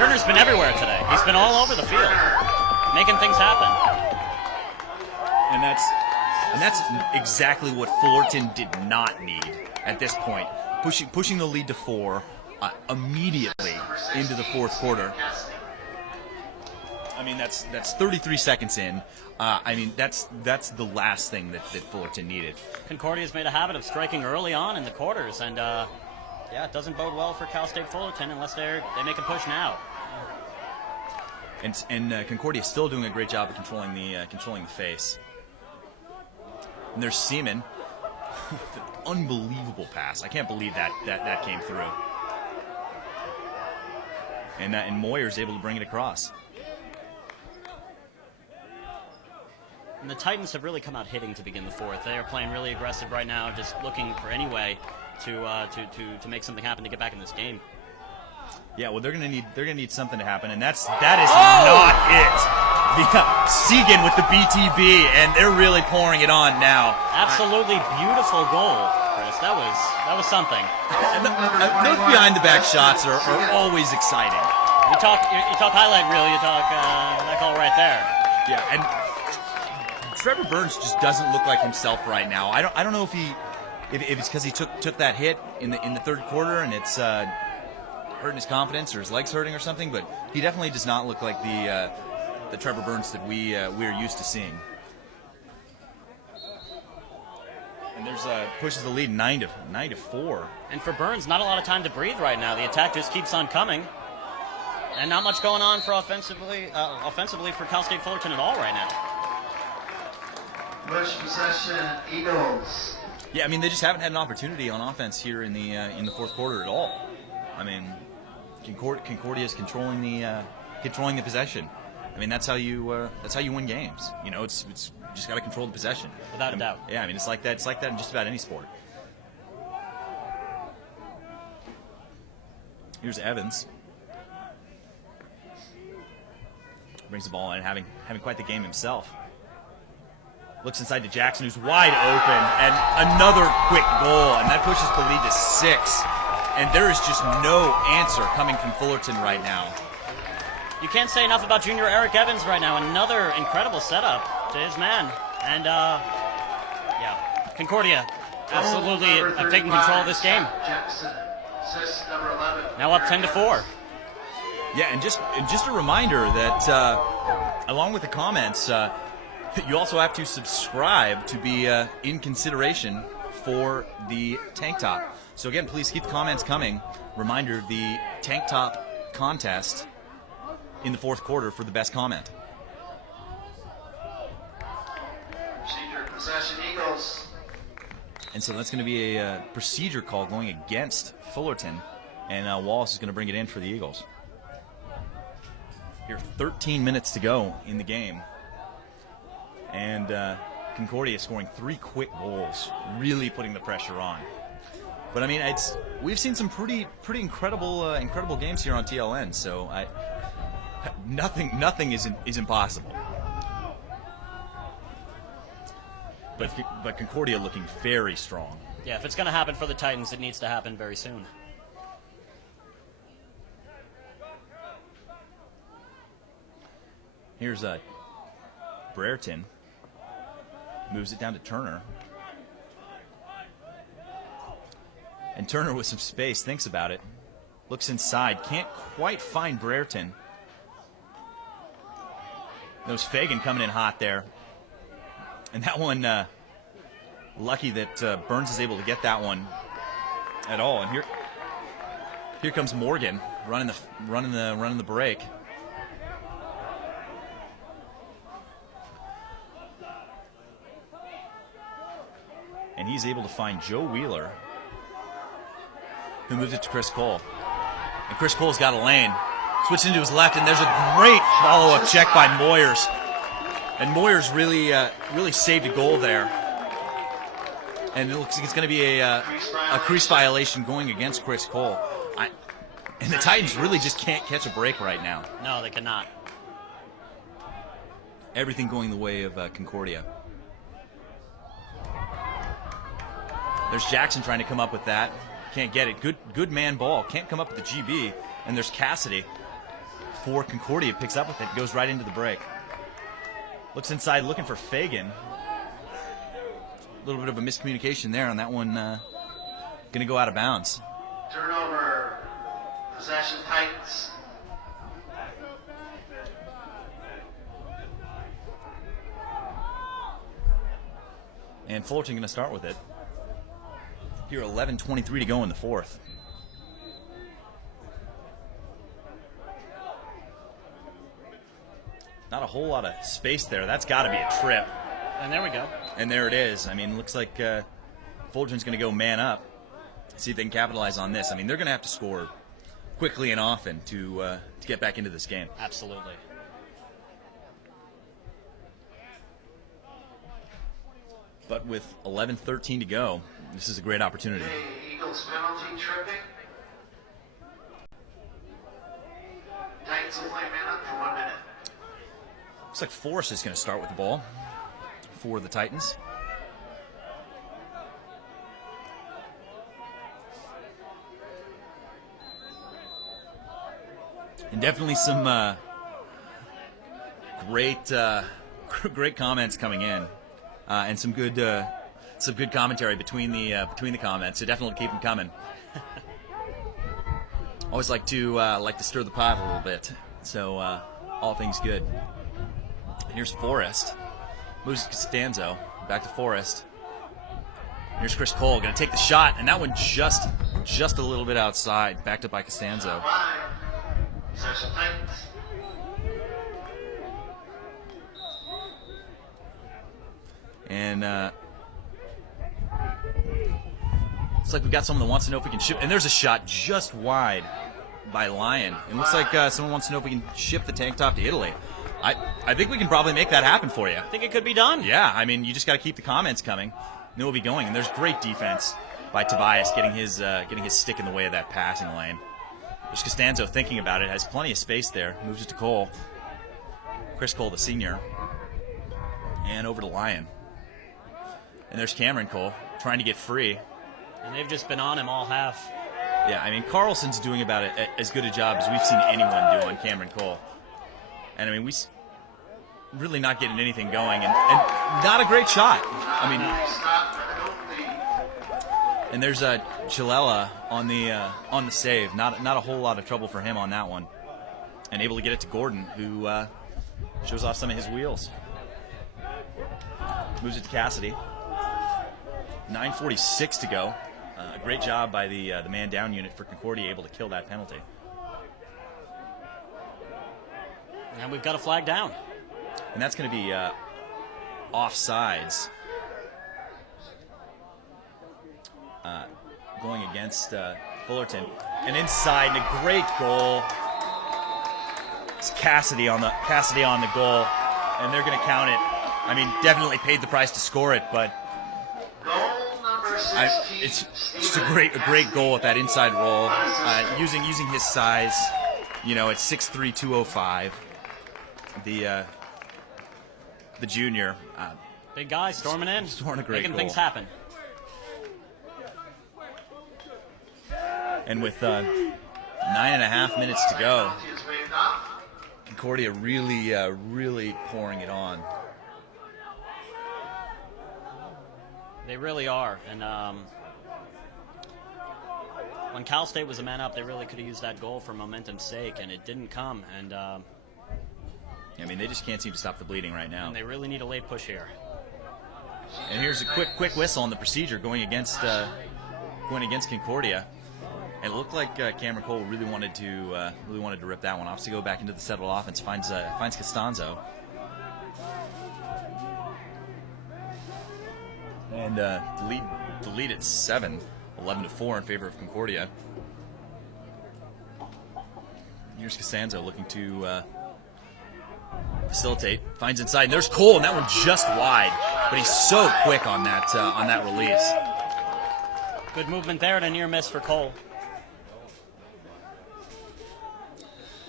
Turner's been everywhere today. He's been all over the field, making things happen. And that's exactly what Fullerton did not need at this point. Pushing the lead to 4 immediately into the fourth quarter. I mean, that's 33 seconds in. I mean, that's the last thing that Fullerton needed. Concordia's made a habit of striking early on in the quarters, and it doesn't bode well for Cal State Fullerton unless they make a push now. And Concordia is still doing a great job of controlling the face. And there's Seaman with an unbelievable pass. I can't believe that came through. And Moyer's able to bring it across. And the Titans have really come out hitting to begin the fourth. They are playing really aggressive right now, just looking for any way to make something happen to get back in this game. Yeah, well, they're gonna need something to happen, and that is not it. Segan with the BTB, and they're really pouring it on now. Absolutely beautiful goal, Chris. That was something. Those behind the back shots are always exciting. You talk highlight reel. You talk that goal right there. Yeah, and Trevor Burns just doesn't look like himself right now. I don't know if it's because he took that hit in the third quarter and it's hurting his confidence or his legs hurting or something, but he definitely does not look like the Trevor Burns that we're used to seeing. And there's pushes the lead 9-4. And for Burns, not a lot of time to breathe right now. The attack just keeps on coming, and not much going on for offensively for Cal State Fullerton at all right now. Push possession, Eagles. Yeah, I mean they just haven't had an opportunity on offense here in the fourth quarter at all. I mean, Concordia is controlling the possession. I mean that's how you win games. You know, it's just got to control the possession. Without a doubt. Yeah, I mean it's like that. It's like that in just about any sport. Here's Evans. Brings the ball in, having quite the game himself. Looks inside to Jackson, who's wide open, and another quick goal, and that pushes the lead to 6. And there is just no answer coming from Fullerton right now. You can't say enough about junior Eric Evans right now. Another incredible setup to his man. And, Concordia absolutely have taken control of this game. Jackson, assist number 11. Now up 10-4. Yeah, and just a reminder that along with the comments, you also have to subscribe to be in consideration for the tank top. So again, please keep the comments coming. Reminder, the tank top contest in the fourth quarter for the best comment. Procedure, possession, Eagles. And so that's going to be a procedure call going against Fullerton, and Wallace is going to bring it in for the Eagles. Here, 13 minutes to go in the game, and Concordia scoring 3 quick goals, really putting the pressure on. But I mean, we've seen some pretty incredible games here on TLN. So nothing is impossible. But Concordia looking very strong. Yeah, if it's going to happen for the Titans, it needs to happen very soon. Here's Brereton. Moves it down to Turner. And Turner with some space thinks about it. Looks inside. Can't quite find Brereton. There's Fagan coming in hot there. And that one, lucky that Burns is able to get that one at all. And here comes Morgan running the break. And he's able to find Joe Wheeler, who moves it to Chris Cole. And Chris Cole's got a lane. Switched into his left, and there's a great follow-up check by Moyers. And Moyers really saved a goal there. And it looks like it's going to be a crease violation going against Chris Cole. And the Titans really just can't catch a break right now. No, they cannot. Everything going the way of Concordia. There's Jackson trying to come up with that. Can't get it. Good man ball. Can't come up with the GB. And there's Cassidy for Concordia. Picks up with it. Goes right into the break. Looks inside looking for Fagan. A little bit of a miscommunication there on that one. Going to go out of bounds. Turnover. Possession Titans. And Fullerton going to start with it. Here, 11:23 to go in the fourth. Not a whole lot of space there. That's got to be a trip. And there we go. And there it is. I mean, looks like Fullerton's going to go man up. See if they can capitalize on this. I mean, they're going to have to score quickly and often to get back into this game. Absolutely. But with 11:13 to go, this is a great opportunity. Eagles penalty tripping. Titans will play man up for 1 minute. Looks like Forrest is going to start with the ball for the Titans. And definitely some great comments coming in, and some good commentary between the comments. So definitely keep them coming. Always like to stir the pot a little bit. So all things good. Here's Forrest. Moves to Costanzo. Back to Forrest. Here's Chris Cole. Going to take the shot, and that one just a little bit outside. Backed up by Costanzo. Possession Titans. And looks like we've got someone that wants to know if we can ship. And there's a shot just wide by Lyon. It looks like someone wants to know if we can ship the tank top to Italy. I think we can probably make that happen for you. I think it could be done. Yeah, I mean, you just got to keep the comments coming. And we'll be going. And there's great defense by Tobias getting his stick in the way of that passing lane. There's Costanzo thinking about it. Has plenty of space there. Moves it to Cole. Chris Cole, the senior. And over to Lyon. And there's Cameron Cole trying to get free. And they've just been on him all half. Yeah, I mean, Carlson's doing about as good a job as we've seen anyone do on Cameron Cole. And I mean, we really not getting anything going, and not a great shot. I mean, and there's Chilela on the save. Not a whole lot of trouble for him on that one, and able to get it to Gordon, who shows off some of his wheels. Moves it to Cassidy. 9:46 to go. A great job by the man down unit for Concordia, able to kill that penalty. And we've got a flag down. And that's going to be offsides. Going against Fullerton. And inside, and a great goal. It's Cassidy on the goal, and they're going to count it. I mean, definitely paid the price to score it, but it's just a great goal with that inside roll. Using his size, you know, at 6'3", 205. The junior, big guy storming in, scoring a great making goal. things happen. And with 9.5 minutes to go, Concordia really pouring it on. They really are. And when Cal State was a man up, they really could have used that goal for momentum's sake, and it didn't come. And I mean, they just can't seem to stop the bleeding right now. And they really need a late push here. And here's a quick whistle on the procedure going against Concordia. And it looked like Cameron Cole really wanted to rip that one off. So go back into the settled offense, finds Costanzo. And the lead at 7, 11-4 in favor of Concordia. Here's Costanzo looking to facilitate, finds inside, and there's Cole, and that one just wide. But he's so quick on that release. Good movement there, and a near miss for Cole.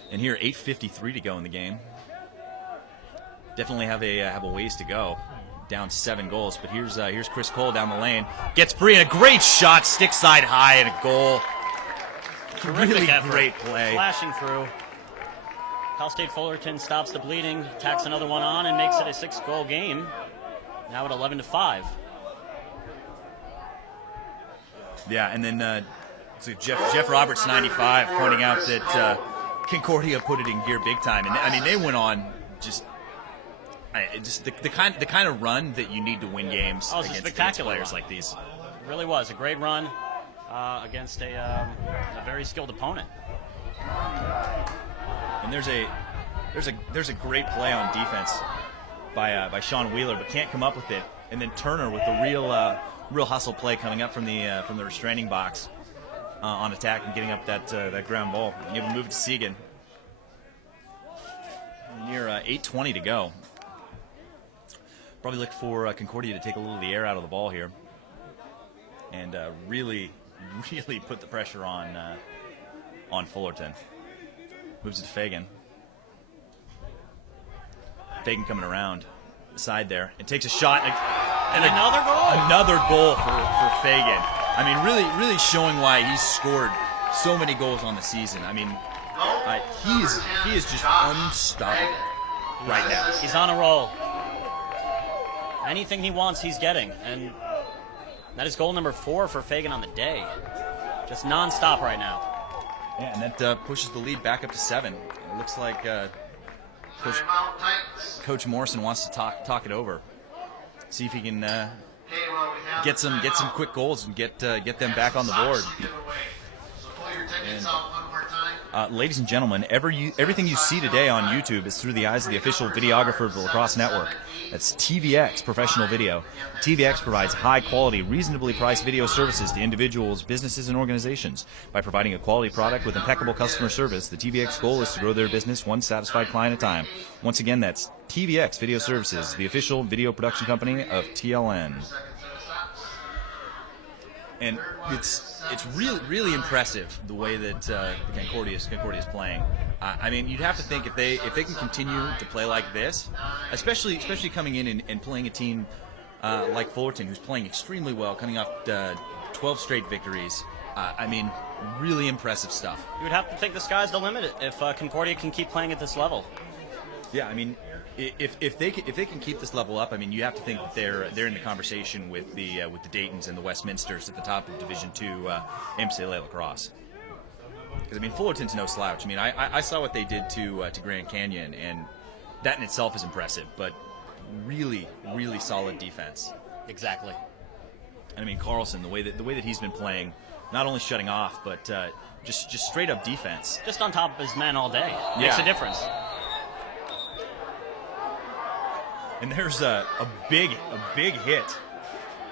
And here, 8:53 to go in the game. Definitely have a ways to go. Down 7 goals, but here's Chris Cole down the lane. Gets free and a great shot, stick side high and a goal. Terrific really effort. Great play. Flashing through. Cal State Fullerton stops the bleeding, tacks another one on, and makes it a 6-goal game. Now at 11-5. Yeah, and then so Jeff Roberts, 95, pointing out that Concordia put it in gear big time, and I mean they went on just the kind of run that you need to win games against players like these. It really was a great run against a very skilled opponent. And there's a great play on defense by Sean Wheeler, but can't come up with it. And then Turner with the real hustle play coming up from the restraining box on attack and getting up that ground ball. And you have a move to Segan. Near 8:20 to go. Probably look for Concordia to take a little of the air out of the ball here, and really put the pressure on Fullerton. Moves it to Fagan. Fagan coming around the side there and takes a shot. And another goal? Another goal for Fagan. I mean, really showing why he's scored so many goals on the season. I mean, he is just unstoppable right now. He's on a roll. Anything he wants, he's getting. And that is goal number 4 for Fagan on the day. Just nonstop right now. Yeah, and that pushes the lead back up to 7. It looks like Coach Morrison wants to talk it over. See if he can get some quick goals and get them back on the board. And, ladies and gentlemen, everything you see today on YouTube is through the eyes of the official videographer of the Lacrosse Network. That's TVX Professional Video. TVX provides high-quality, reasonably priced video services to individuals, businesses, and organizations. By providing a quality product with impeccable customer service, the TVX goal is to grow their business one satisfied client at a time. Once again, that's TVX Video Services, the official video production company of TLN. And it's really impressive the way that Concordia is playing. I mean, you'd have to think if they can continue to play like this, especially coming in and playing a team like Fullerton, who's playing extremely well, coming off 12 straight victories. I mean, really impressive stuff. You would have to think the sky's the limit if Concordia can keep playing at this level. Yeah, I mean, if they can keep this level up, I mean, you have to think that they're in the conversation with the Daytons and the Westminsters at the top of Division II MCLA lacrosse. Because I mean, Fullerton's no slouch. I mean, I saw what they did to Grand Canyon, and that in itself is impressive. But really solid defense. Exactly. And I mean, Carlson, the way that he's been playing, not only shutting off, but just straight up defense. Just on top of his men all day. Makes a difference. And there's a big hit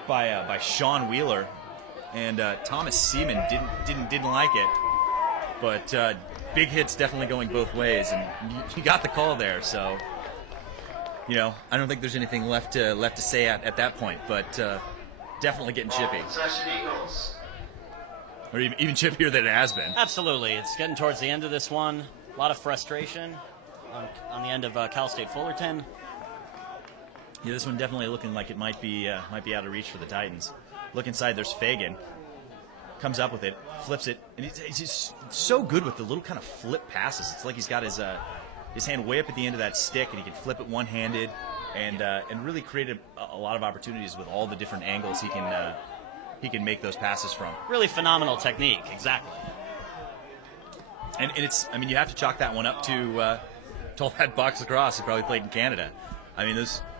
by Sean Wheeler, and Thomas Seaman didn't like it, but big hits definitely going both ways, and you got the call there. So, I don't think there's anything left to say at that point, but definitely getting chippy, or even chippier than it has been. Absolutely, it's getting towards the end of this one. A lot of frustration on the end of Cal State Fullerton. Yeah, this one definitely looking like it might be out of reach for the Titans. Look inside, there's Fagan. Comes up with it, flips it, and he's just so good with the little kind of flip passes. It's like he's got his hand way up at the end of that stick, and he can flip it one-handed, and really create a lot of opportunities with all the different angles he can make those passes from. Really phenomenal technique, exactly. And it's, I mean, you have to chalk that one up to all that box lacrosse he probably played in Canada. I mean,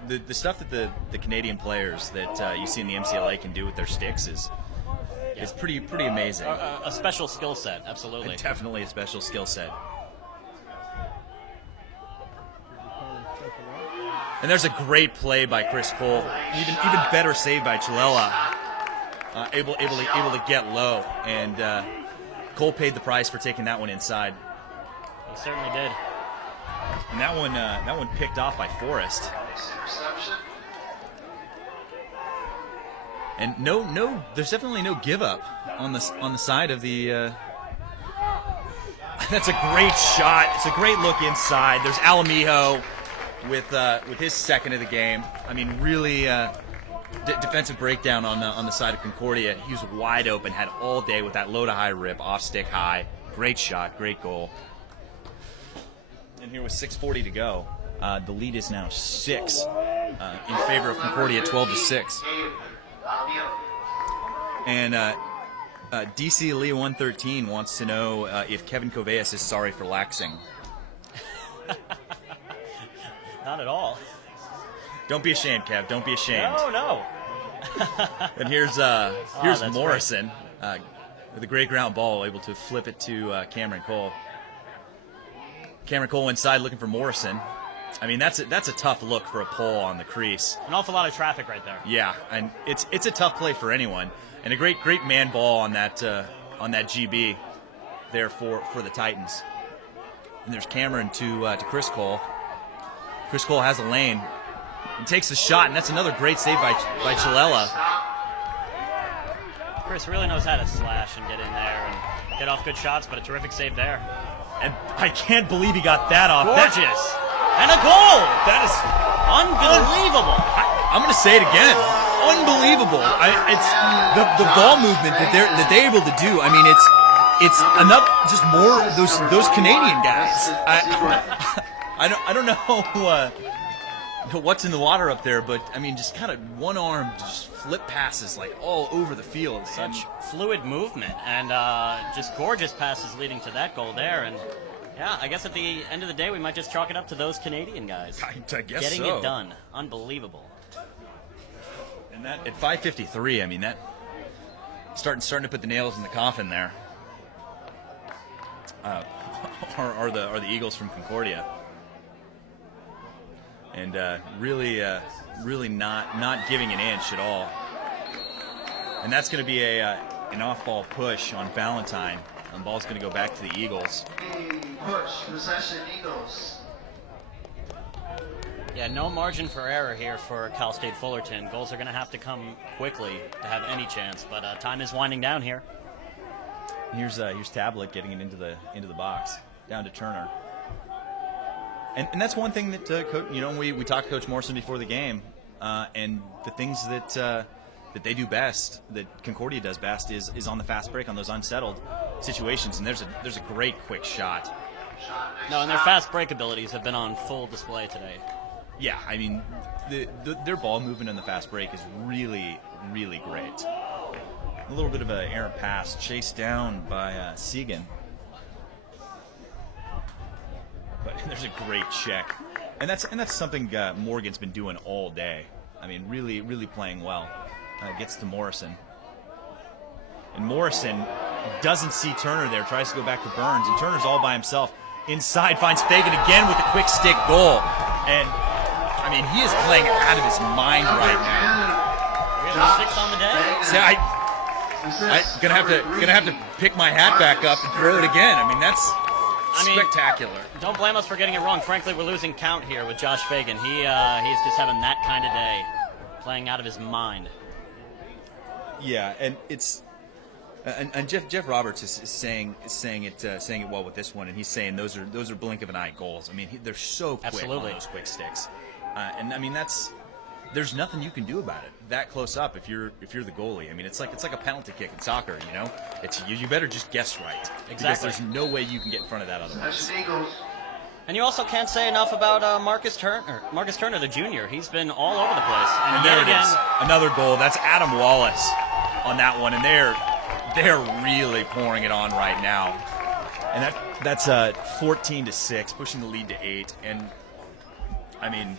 the stuff that the Canadian players that you see in the MCLA can do with their sticks is pretty amazing. A special skill set, absolutely. And definitely a special skill set. And there's a great play by Chris Cole. Even better save by Chilela. Able to get low, and Cole paid the price for taking that one inside. He certainly did. And that one picked off by Forrest. And there's definitely no give up on the side of the. That's a great shot. It's a great look inside. There's Alamijo with his second of the game. I mean, really defensive breakdown on the side of Concordia. He was wide open, had all day with that low to high rip, off stick high. Great shot, great goal. And here with 6:40 to go, the lead is now 6 in favor of Concordia, 12-6. And DC Lee 113 wants to know if Kevin Coveas is sorry for laxing. Not at all. Don't be ashamed, Kev. Don't be ashamed. No. And here's Morrison with a great ground ball, able to flip it to Cameron Cole. Cameron Cole inside looking for Morrison. I mean, that's a tough look for a pole on the crease. An awful lot of traffic right there. Yeah, and it's a tough play for anyone, and a great man ball on that GB there for the Titans. And there's Cameron to Chris Cole. Chris Cole has a lane and takes the shot, and that's another great save by Chilela. Chris really knows how to slash and get in there and get off good shots, but a terrific save there. And I can't believe he got that off. Gorgeous. And a goal! That is unbelievable. I'm going to say it again. Unbelievable. It's the ball movement that they're able to do. I mean, it's enough. Just more those Canadian guys. I don't know what's in the water up there, but I mean, just kind of one arm, just flip passes like all over the field. Such fluid movement and just gorgeous passes leading to that goal there. And yeah, I guess at the end of the day, we might just chalk it up to those Canadian guys. I guess getting so. It done. Unbelievable. And that at 5:53, I mean, that starting to put the nails in the coffin there. Are the Eagles from Concordia, and really not giving an inch at all. And that's going to be an off-ball push on Valentine. The ball's going to go back to the Eagles. Push, possession, Eagles. Yeah, no margin for error here for Cal State Fullerton. Goals are going to have to come quickly to have any chance, but time is winding down here. Here's Tablet getting it into the box, down to Turner. And that's one thing that we talked to Coach Morrison before the game, and the things that they do best, that Concordia does best, is on the fast break on those unsettled situations. And there's a great quick shot. No, and their fast break abilities have been on full display today. Yeah, I mean, their ball movement on the fast break is really, really great. A little bit of an errant pass, chased down by Segan. But there's a great check, and that's something Morgan's been doing all day. I mean, really, really playing well. Gets to Morrison, and Morrison doesn't see Turner there. Tries to go back to Burns, and Turner's all by himself. Inside finds Fagan again with a quick stick goal, and I mean, he is playing out of his mind right now. We have 6 on the day. See, I'm gonna have to pick my hat back up and throw it again. I mean, that's spectacular. Don't blame us for getting it wrong. Frankly, we're losing count here with Josh Fagan. He's just having that kind of day, playing out of his mind. Yeah, and it's and Jeff Roberts is saying it well with this one, and he's saying those are blink of an eye goals. I mean, they're so quick on those quick sticks, and I mean there's nothing you can do about it that close up if you're the goalie. I mean, it's like a penalty kick in soccer. You know, it's you better just guess right. Exactly. Because there's no way you can get in front of that otherwise. And you also can't say enough about Marcus Turner, the junior. He's been all over the place. And there it is, another goal. That's Adam Wallace on that one, and they're really pouring it on right now. And that's 14-6, pushing the lead to 8. And I mean,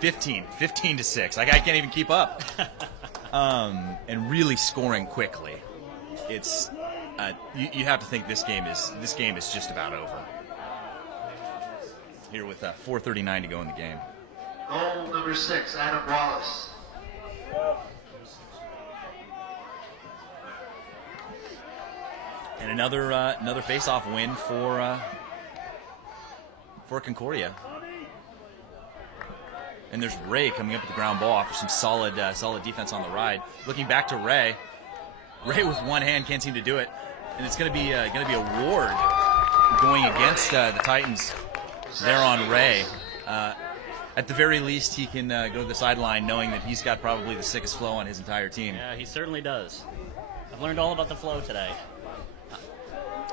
15-6. Like I can't even keep up. And really scoring quickly. It's you have to think this game is just about over. Here with 4:39 to go in the game. Goal number 6, Adam Wallace. And another face-off win for Concordia. And there's Ray coming up with the ground ball after some solid defense on the ride. Looking back to Ray. Ray with one hand can't seem to do it, and it's going to be a Ward going against the Titans. There on Ray. At the very least, he can go to the sideline knowing that he's got probably the sickest flow on his entire team. Yeah, he certainly does. I've learned all about the flow today.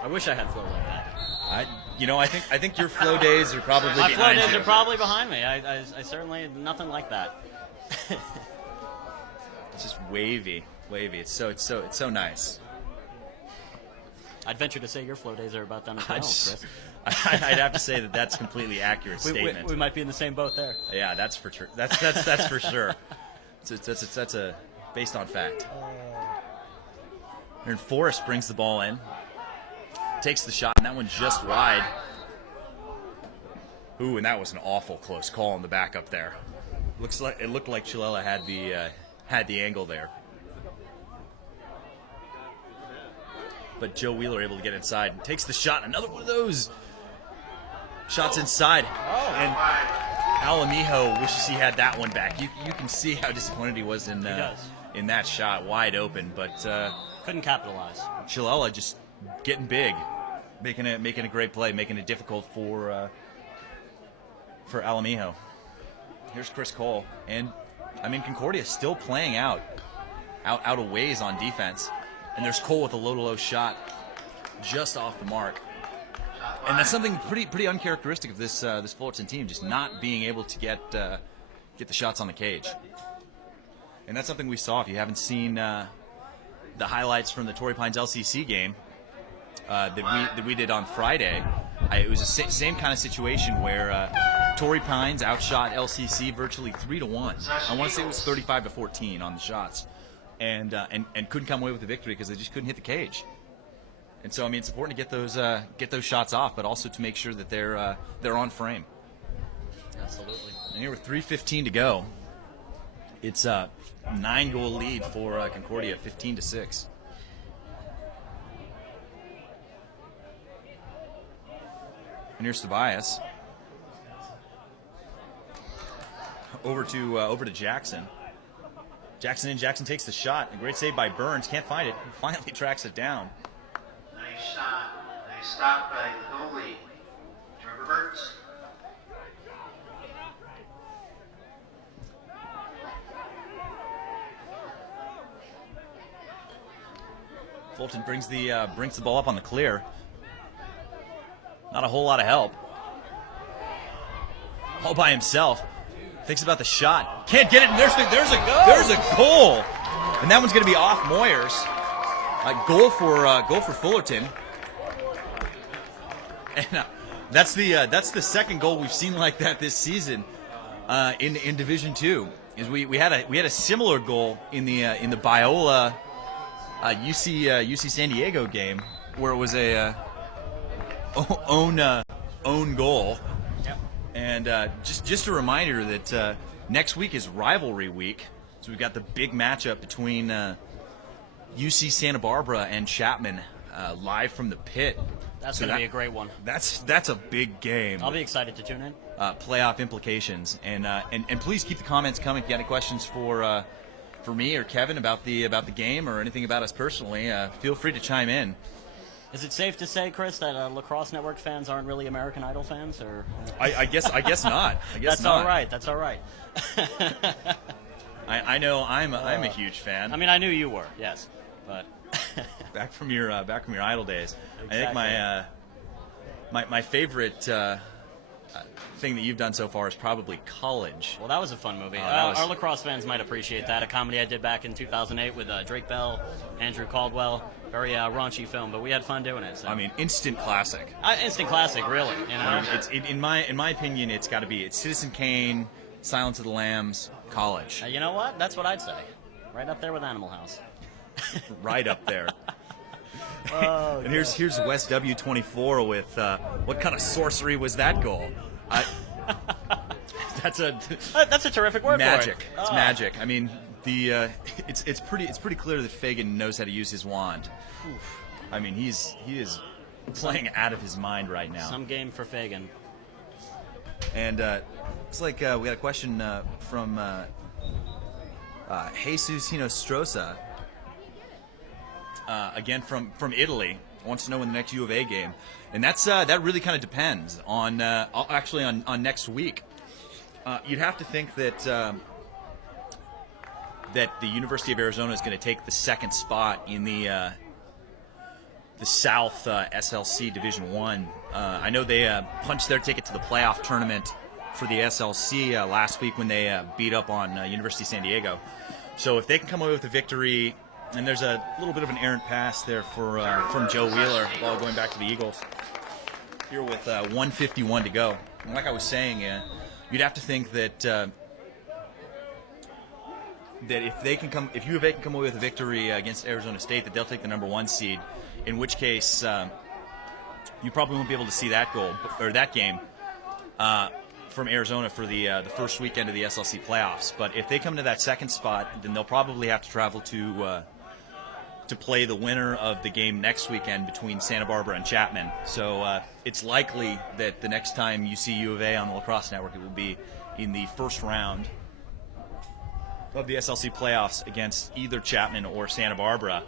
I wish I had flow like that. I think your flow days are probably behind you. My flow days are probably behind me. I certainly nothing like that. It's just wavy. It's so nice. I'd venture to say your flow days are about done as well, Chris. I'd have to say that that's a completely accurate statement. We might be in the same boat there. Yeah, that's for sure. That's for sure. That's a based on fact. And Forrest brings the ball in, takes the shot, and that one just wide. Ooh, and that was an awful close call on the back up there. It looked like Chilela had the angle there. But Joe Wheeler able to get inside and takes the shot. Another one of those shots inside. And Alamijo wishes he had that one back. You can see how disappointed he was in that shot, wide open, but couldn't capitalize. Chilela just getting big, making a great play, making it difficult for Alamijo. Here's Chris Cole, and I mean Concordia still playing out of ways on defense. And there's Cole with a low-to-low shot just off the mark. And that's something pretty uncharacteristic of this Fullerton team, just not being able to get the shots on the cage. And that's something we saw. If you haven't seen the highlights from the Torrey Pines LCC game that we did on Friday, it was the same kind of situation where Torrey Pines outshot LCC virtually 3-1. I want to say it was 35-14 on the shots. And couldn't come away with the victory because they just couldn't hit the cage. And so I mean it's important to get those shots off, but also to make sure that they're on frame. Absolutely. And here with 3:15 to go, it's a 9-goal lead for Concordia, 15-6. And here's Tobias over to Jackson. Jackson takes the shot. A great save by Burns. Can't find it. Finally tracks it down. Nice shot. Nice stop by the goalie, Trevor Burns. Fulton brings the ball up on the clear. Not a whole lot of help. All by himself. Thinks about the shot. Can't get it. And there's a goal. And that one's going to be off Moyers. Goal for Fullerton. And that's the second goal we've seen like that this season in Division II. Is we had a similar goal in the Biola UC San Diego game where it was a own goal. Yep. And just a reminder that next week is rivalry week. So we've got the big matchup between UC Santa Barbara and Chapman live from the pit. That's going to be a great one. That's a big game. I'll be excited to tune in. Playoff implications, and please keep the comments coming if you got any questions for me or Kevin about the game or anything about us personally. Feel free to chime in. Is it safe to say, Chris, that Lacrosse Network fans aren't really American Idol fans, or? I guess not. I guess that's not. all right. That's all right. I know I'm a huge fan. I mean, I knew you were, yes, but back from your Idol days. Exactly. I think my favorite thing that you've done so far is probably College. Well, that was a fun movie. Was... Our lacrosse fans might appreciate that. A comedy I did back in 2008 with Drake Bell, Andrew Caldwell. Very raunchy film, but we had fun doing it. So. I mean, instant classic. Instant classic, really. You know? In my opinion, it's got to be Citizen Kane, Silence of the Lambs, College. You know what? That's what I'd say. Right up there with Animal House. Right up there. Oh, and here's West W24 with what kind of sorcery was that goal? That's a terrific word magic. for it. It's magic. I mean, it's pretty clear that Fagan knows how to use his wand. Oof. I mean, he is playing out of his mind right now. Some game for Fagan. And it's like we got a question from Jesus Hinostrosa. Again from Italy, wants to know when the next U of A game, and that really kind of depends on actually on next week. You'd have to think that the University of Arizona is going to take the second spot in the South SLC Division I. I know they punched their ticket to the playoff tournament for the SLC last week when they beat up on University of San Diego. So if they can come away with a victory. And there's a little bit of an errant pass there from Joe Wheeler, ball going back to the Eagles. Here with 1:51 to go. And like I was saying, you'd have to think that if U of A can come away with a victory against Arizona State, that they'll take the number 1 seed. In which case, you probably won't be able to see that goal or that game from Arizona for the first weekend of the SLC playoffs. But if they come to that second spot, then they'll probably have to travel to play the winner of the game next weekend between Santa Barbara and Chapman. So it's likely that the next time you see U of A on the Lacrosse Network, it will be in the first round of the SLC playoffs against either Chapman or Santa Barbara.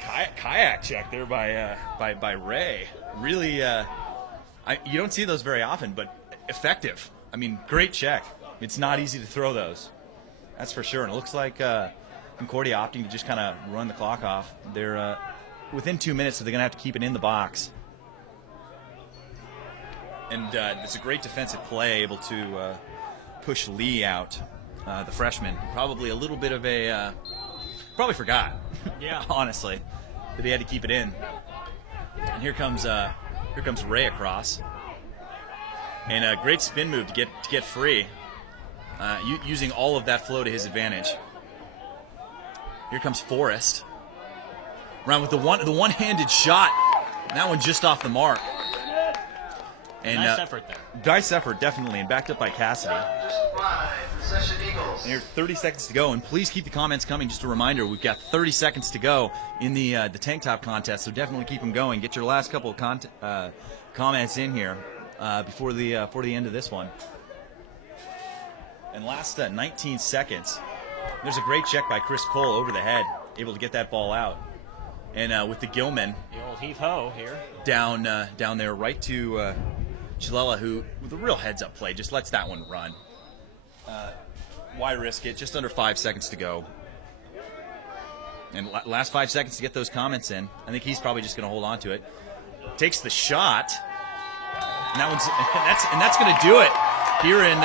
Kayak check there by Ray. Really, you don't see those very often, but effective. I mean, great check. It's not easy to throw those. That's for sure. And it looks like Concordia opting to just kind of run the clock off. They're within 2 minutes, so they're going to have to keep it in the box. And it's a great defensive play, able to push Lee out, the freshman. Probably a little bit of a probably forgot. Yeah. Honestly, that he had to keep it in. And here comes Ray across, and a great spin move to get free, using all of that flow to his advantage. Here comes Forrest, around with the one-handed shot. That one just off the mark. And nice effort there. Nice effort, definitely, and backed up by Cassidy. And here's 30 seconds to go, and please keep the comments coming. Just a reminder, we've got 30 seconds to go in the tank top contest, so definitely keep them going. Get your last couple of comments in here before the end of this one. And last 19 seconds, there's a great check by Chris Cole over the head, able to get that ball out. And with the Gilman, the old heave-ho here, down there right to Chilela, who with a real heads-up play just lets that one run. Why risk it? Just under 5 seconds to go. And last 5 seconds to get those comments in. I think he's probably just going to hold on to it. Takes the shot. And that's going to do it here in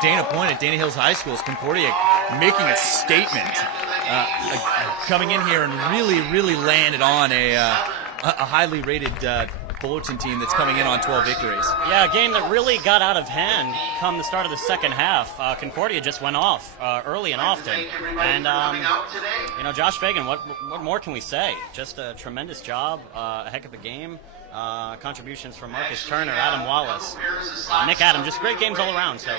Dana Point at Dana Hills High School. Concordia making a statement, coming in here and really laying it on a highly rated Fullerton team that's coming in on 12 victories. Yeah, a game that really got out of hand come the start of the second half. Concordia just went off early and often. And, Josh Fagan, what more can we say? Just a tremendous job, a heck of a game. contributions from Marcus Turner, Adam Wallace, Nick Adam, just great games all around. So.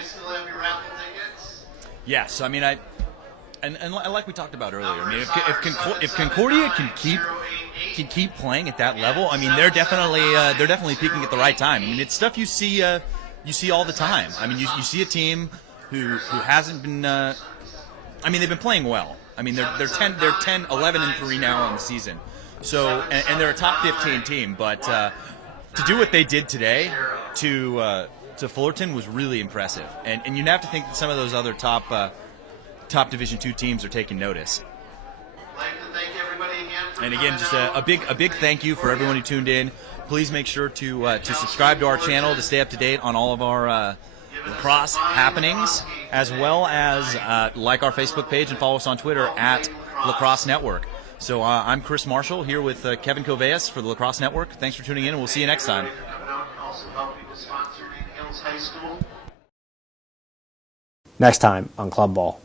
Yes, I mean, and like we talked about earlier, I mean, if Concordia can keep playing at that level, I mean, they're definitely peaking at the right time. I mean, it's stuff you see all the time. I mean, you see a team who hasn't been. I mean, they've been playing well. I mean, they're 10, 11-3 now on the season. So, and they're a top 15 team, but to do what they did today to Fullerton was really impressive. And you'd have to think that some of those other top Division II teams are taking notice. And again, just a big thank you for everyone who tuned in. Please make sure to subscribe to our channel to stay up to date on all of our lacrosse happenings, as well as like our Facebook page and follow us on Twitter at Lacrosse Network. So I'm Chris Marshall here with Kevin Coveas for the Lacrosse Network. Thanks for tuning in, and we'll see you next time. Next time on Club Ball.